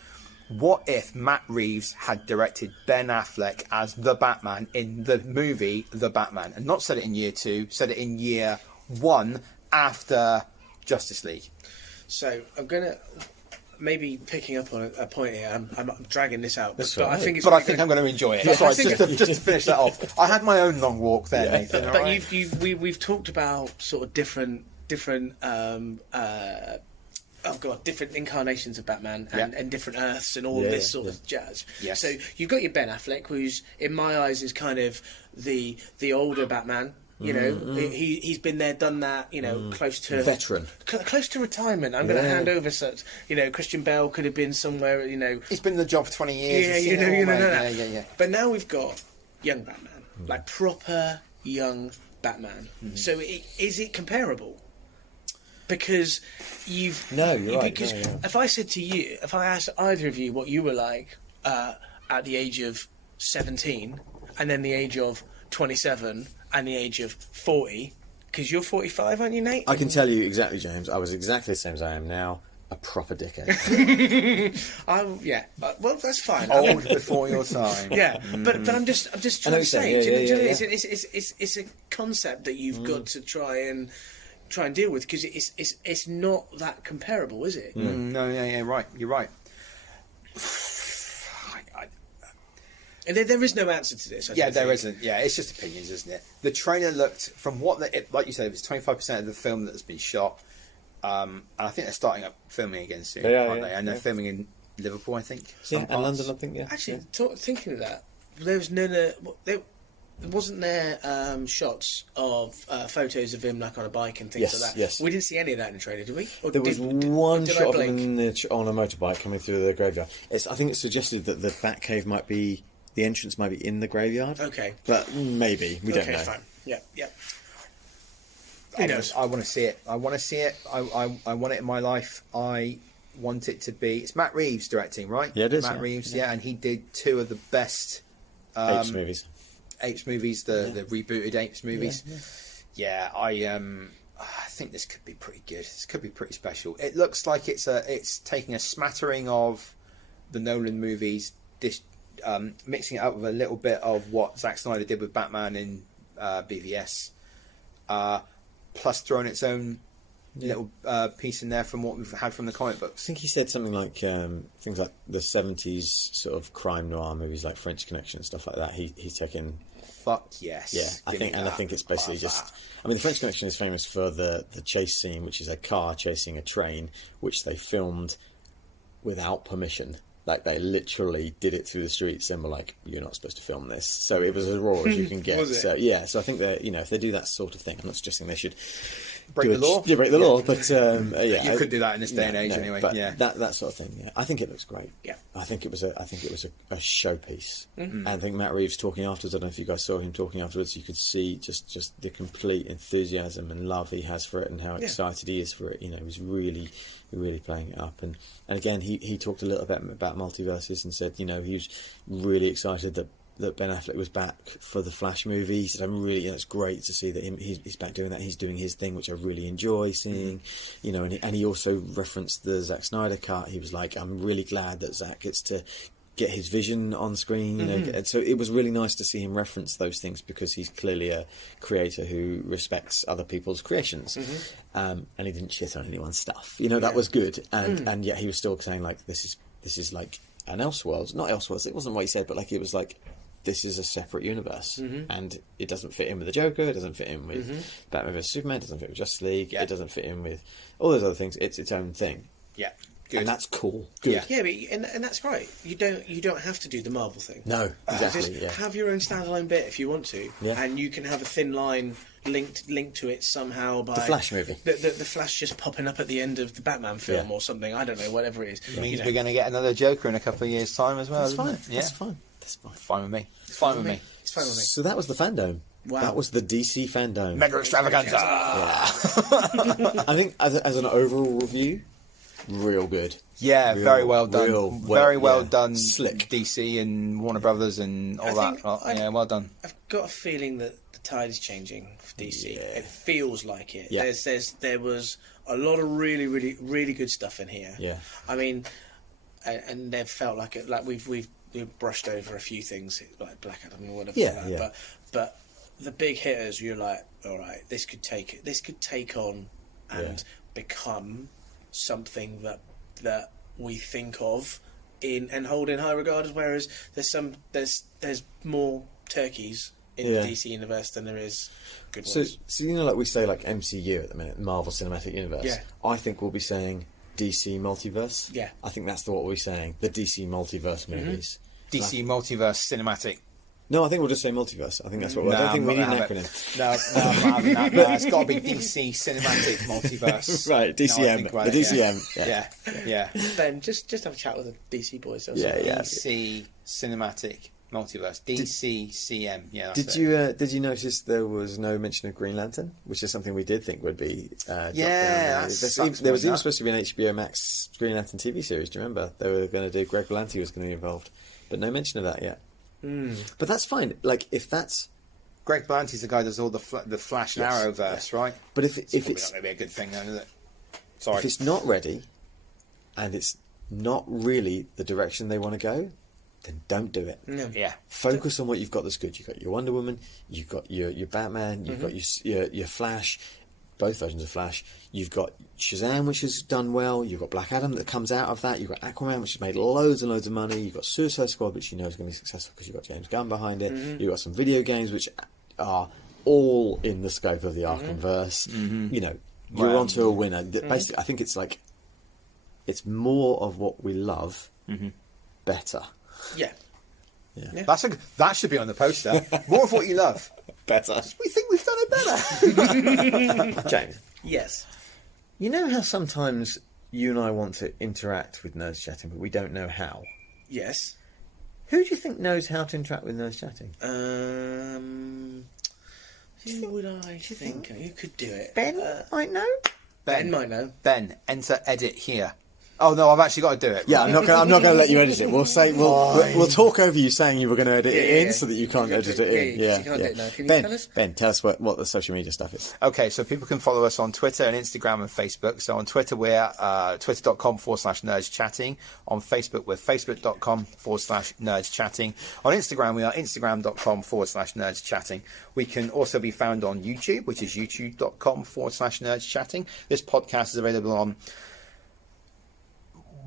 what if Matt Reeves had directed Ben Affleck as the Batman in the movie The Batman, and not said it in year 2, said it in year 1 after Justice League? So I'm gonna maybe picking up on a point here. I'm dragging this out, but right. I think I'm going to enjoy it. Sorry, just to finish that off. I had my own long walk there, Nathan. But we've talked about sort of different different incarnations of Batman and different Earths and all this sort of jazz. Yes. So you've got your Ben Affleck, who's in my eyes is kind of the older Batman. You know, he's been there, done that. You know, close to veteran, close to retirement. I'm going to hand over such. You know, Christian Bale could have been somewhere. You know, he's been in the job for 20 years. Yeah, you know. Yeah. But now we've got young Batman, like proper young Batman. So is it comparable? Because you've... No, you're right. Because if I said to you, if I asked either of you what you were like at the age of 17 and then the age of 27 and the age of 40, because you're 45, aren't you, Nate? I can tell you exactly, James. I was exactly the same as I am now. A proper dickhead. Well, that's fine. Old before your time. Yeah, but I'm just trying to say, it's a concept that you've got to try and deal with, because it's not that comparable, is it? No, right. You're right. And there is no answer to this. There isn't. Yeah, it's just opinions, isn't it? The trailer looked, from what like you said, it's 25% of the film that's been shot. And I think they're starting up filming again soon, aren't they? And they're filming in Liverpool, I think. And London, I think. Yeah. Actually, thinking of that, there was wasn't there shots of photos of him like on a bike and things like that. Yes. We didn't see any of that in the trailer, did we? Or there was one shot of him on a motorbike coming through the graveyard. I think it suggested that the Batcave the entrance might be in the graveyard. Okay, but maybe we don't know. Fine. Yeah. Who knows? I want to see it. I want it in my life. I want it to be... It's Matt Reeves directing, right? Yeah, it is. Matt Reeves, and he did two of the best... Apes movies. The rebooted Apes movies. I think this could be pretty good. This could be pretty special. It looks like it's taking a smattering of the Nolan movies, mixing it up with a little bit of what Zack Snyder did with Batman in BVS. Plus throwing its own little piece in there from what we've had from the comic books. I think he said something like things like the 70s sort of crime noir movies like French Connection and stuff like that. He's taken... Fuck yes. Yeah, I think it's basically just... I mean, the French Connection is famous for the chase scene, which is a car chasing a train, which they filmed without permission. Like, they literally did it through the streets and were like, you're not supposed to film this. So it was as raw as you can get. Was it? So, yeah, so I think that, if they do that sort of thing, I'm not suggesting they should... break the law? Yeah, break the law, but... you could do that in this day and age anyway. But that sort of thing, I think it looks great. Yeah. I think it was a showpiece. And I think Matt Reeves talking afterwards, I don't know if you guys saw him talking afterwards, you could see just the complete enthusiasm and love he has for it and how excited he is for it. He was really playing it up. And again, he talked a little bit about multiverses and said, he was really excited that Ben Affleck was back for the Flash movie. He said, it's great to see that he's back doing that. He's doing his thing, which I really enjoy seeing. And he also referenced the Zack Snyder cut. He was like, I'm really glad that Zack gets to get his vision on screen. And so it was really nice to see him reference those things, because he's clearly a creator who respects other people's creations. And he didn't shit on anyone's stuff. That was good. And yet he was still saying, like, this is like an Elseworlds. Not Elseworlds, it wasn't what he said, but like it was like, this is a separate universe, and it doesn't fit in with the Joker, it doesn't fit in with Batman vs Superman, it doesn't fit with Justice League, it doesn't fit in with all those other things. It's its own thing. Yeah, good. And that's cool. Good. Yeah, and that's right. You don't have to do the Marvel thing. No, exactly. Just have your own standalone bit if you want to, and you can have a thin line linked to it somehow by the Flash movie. The Flash just popping up at the end of the Batman film or something. I don't know, whatever it is. It means we're going to get another Joker in a couple of years' time as well. That's isn't fine. It? Yeah, that's fine. That's fine. Fine with me. It's fine with me. It's fine with me. So that was the FanDome. Wow. That was the DC FanDome Mega Extravaganza. I think as an overall review, real good. Yeah, very well done. Very well done. Slick. DC and Warner Brothers and all that. Well done. I've got a feeling that the tide is changing for DC. Yeah. It feels like it. Yeah. There was a lot of really, really, really good stuff in here. Yeah. I mean, and they've felt like it. Like we've brushed over a few things like Black Adam or whatever. Yeah. But the big hitters, you're like, all right, this could take on and become something that we think of and hold in high regard. Whereas there's more turkeys in the DC universe than there is good ones. So like we say, like MCU at the minute, Marvel Cinematic Universe. Yeah. I think we'll be saying DC Multiverse. Yeah. I think that's what we'll be saying. The DC Multiverse movies. DC Multiverse Cinematic. No, I think we'll just say multiverse. I think that's what. I don't think we need an acronym. No, I'm not having that. No, it's got to be DC Cinematic Multiverse. Right, DCM. The DCM. Yeah. Ben, just have a chat with the DC boys. Yeah. DC Cinematic Multiverse. DCCM. Yeah. Did you notice there was no mention of Green Lantern, which is something we did think would be? There was even supposed to be an HBO Max Green Lantern TV series. Do you remember they were going to do? Greg Berlanti was going to be involved, but no mention of that yet. But that's fine. Like if that's Greg Berlanti's the guy that does all the Flash and Arrowverse, right? But if it's not going to be a good thing, then, is it? Sorry. If it's not ready, and it's not really the direction they want to go, then don't do it. No. Yeah. Focus on what you've got that's good. You've got your Wonder Woman, you've got your Batman, you've got your Flash, both versions of Flash. You've got Shazam, which has done well. You've got Black Adam that comes out of that. You've got Aquaman, which has made loads and loads of money. You've got Suicide Squad, which you know is going to be successful because you've got James Gunn behind it. You've got some video games which are all in the scope of the Arkhamverse. You know, you're onto a winner. Basically, I think it's like it's more of what we love, better. Yeah. That should be on the poster. More of what you love. Better. We think we've done it better. James. Yes. You know how sometimes you and I want to interact with Nerds Chatting, but we don't know how? Yes. Who do you think knows how to interact with Nerds Chatting? Who would I think? Who could do it? Ben might know? Ben might know. Ben, enter edit here. Oh no, I've actually got to do it. Yeah, I'm not going to let you edit it. We'll talk over you saying you were going to edit it in, so that you can't edit it in. Yeah. You can't do it now. Can you tell us? Ben, tell us what the social media stuff is. Okay, so people can follow us on Twitter and Instagram and Facebook. So on Twitter, we're twitter.com/nerdschatting. On Facebook, we're facebook.com/nerdschatting. On Instagram, we are instagram.com/nerdschatting. We can also be found on YouTube, which is youtube.com/nerdschatting. This podcast is available on...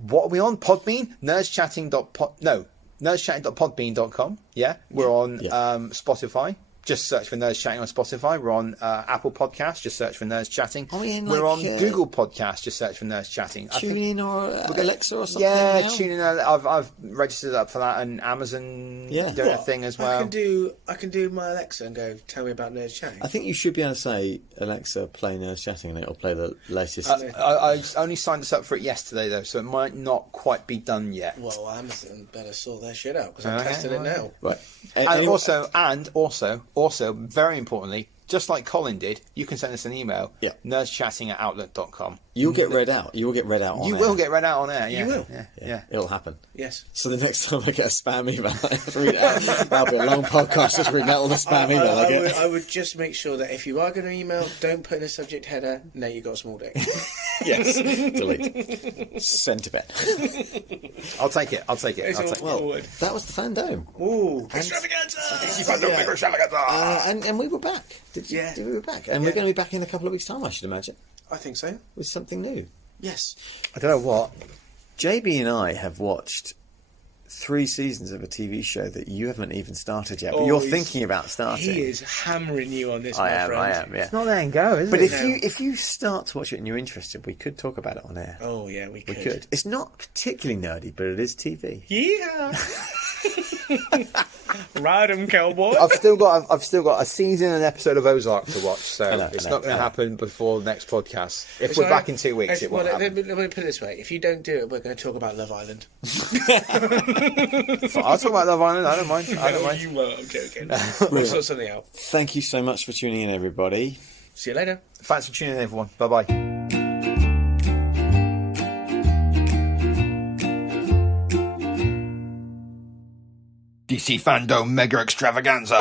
What are we on? Podbean? nerdschatting.podbean.com. Yeah. We're on Spotify. Just search for Nerds Chatting on Spotify. We're on Apple Podcasts. Just search for Nerds Chatting. We're on Google Podcasts. Just search for Nerds Chatting. TuneIn or Alexa or something. Yeah, now? TuneIn. I've registered up for that, and Amazon doing a thing as well. I can do my Alexa and go, tell me about Nerds Chatting. I think you should be able to say, Alexa, play Nerds Chatting, and it'll play the latest. I only signed us up for it yesterday, though, so it might not quite be done yet. Well, Amazon better sort their shit out, because I'm testing it now. Right. And also, very importantly, just like Colin did, you can send us an email. Yeah. nerdschatting@outlook.com. You'll get read out. You will get read out on air. You will get read out on air, yeah. You will. Yeah. It'll happen. Yes. So the next time I get a spam email, I have to read it out. That'll be a long podcast just reading out all the spam email I get. I would just make sure that if you are going to email, don't put in a subject header, no, you got a small dick. Yes. Delete. Send to Ben. I'll take it. Well, that was the FanDome. Ooh. Extravaganza! DC FanDome Mega Extravaganza! And we were back. We were back. And we're going to be back in a couple of weeks' time, I should imagine. I think so. With something new. Yes. I don't know what. JB and I have watched 3 seasons of a TV show that you haven't even started yet, but you're thinking about starting. He is hammering you on this, my friend. I am, yeah. It's not letting go, is but it? if you start to watch it and you're interested, we could talk about it on air. Oh, yeah, we could. We could. It's not particularly nerdy, but it is TV. Yeah. Ride 'em, cowboy. I've still got a season and episode of Ozark to watch, so it's not going to happen before the next podcast. If we're back in 2 weeks, it won't happen. Let me put it this way: if you don't do it, we're going to talk about Love Island. I'll talk about Love Island. I don't mind. You won't. I'm joking. We'll sort something out. Thank you so much for tuning in, everybody. See you later. Thanks for tuning in, everyone. Bye bye. DC FanDome Mega Extravaganza.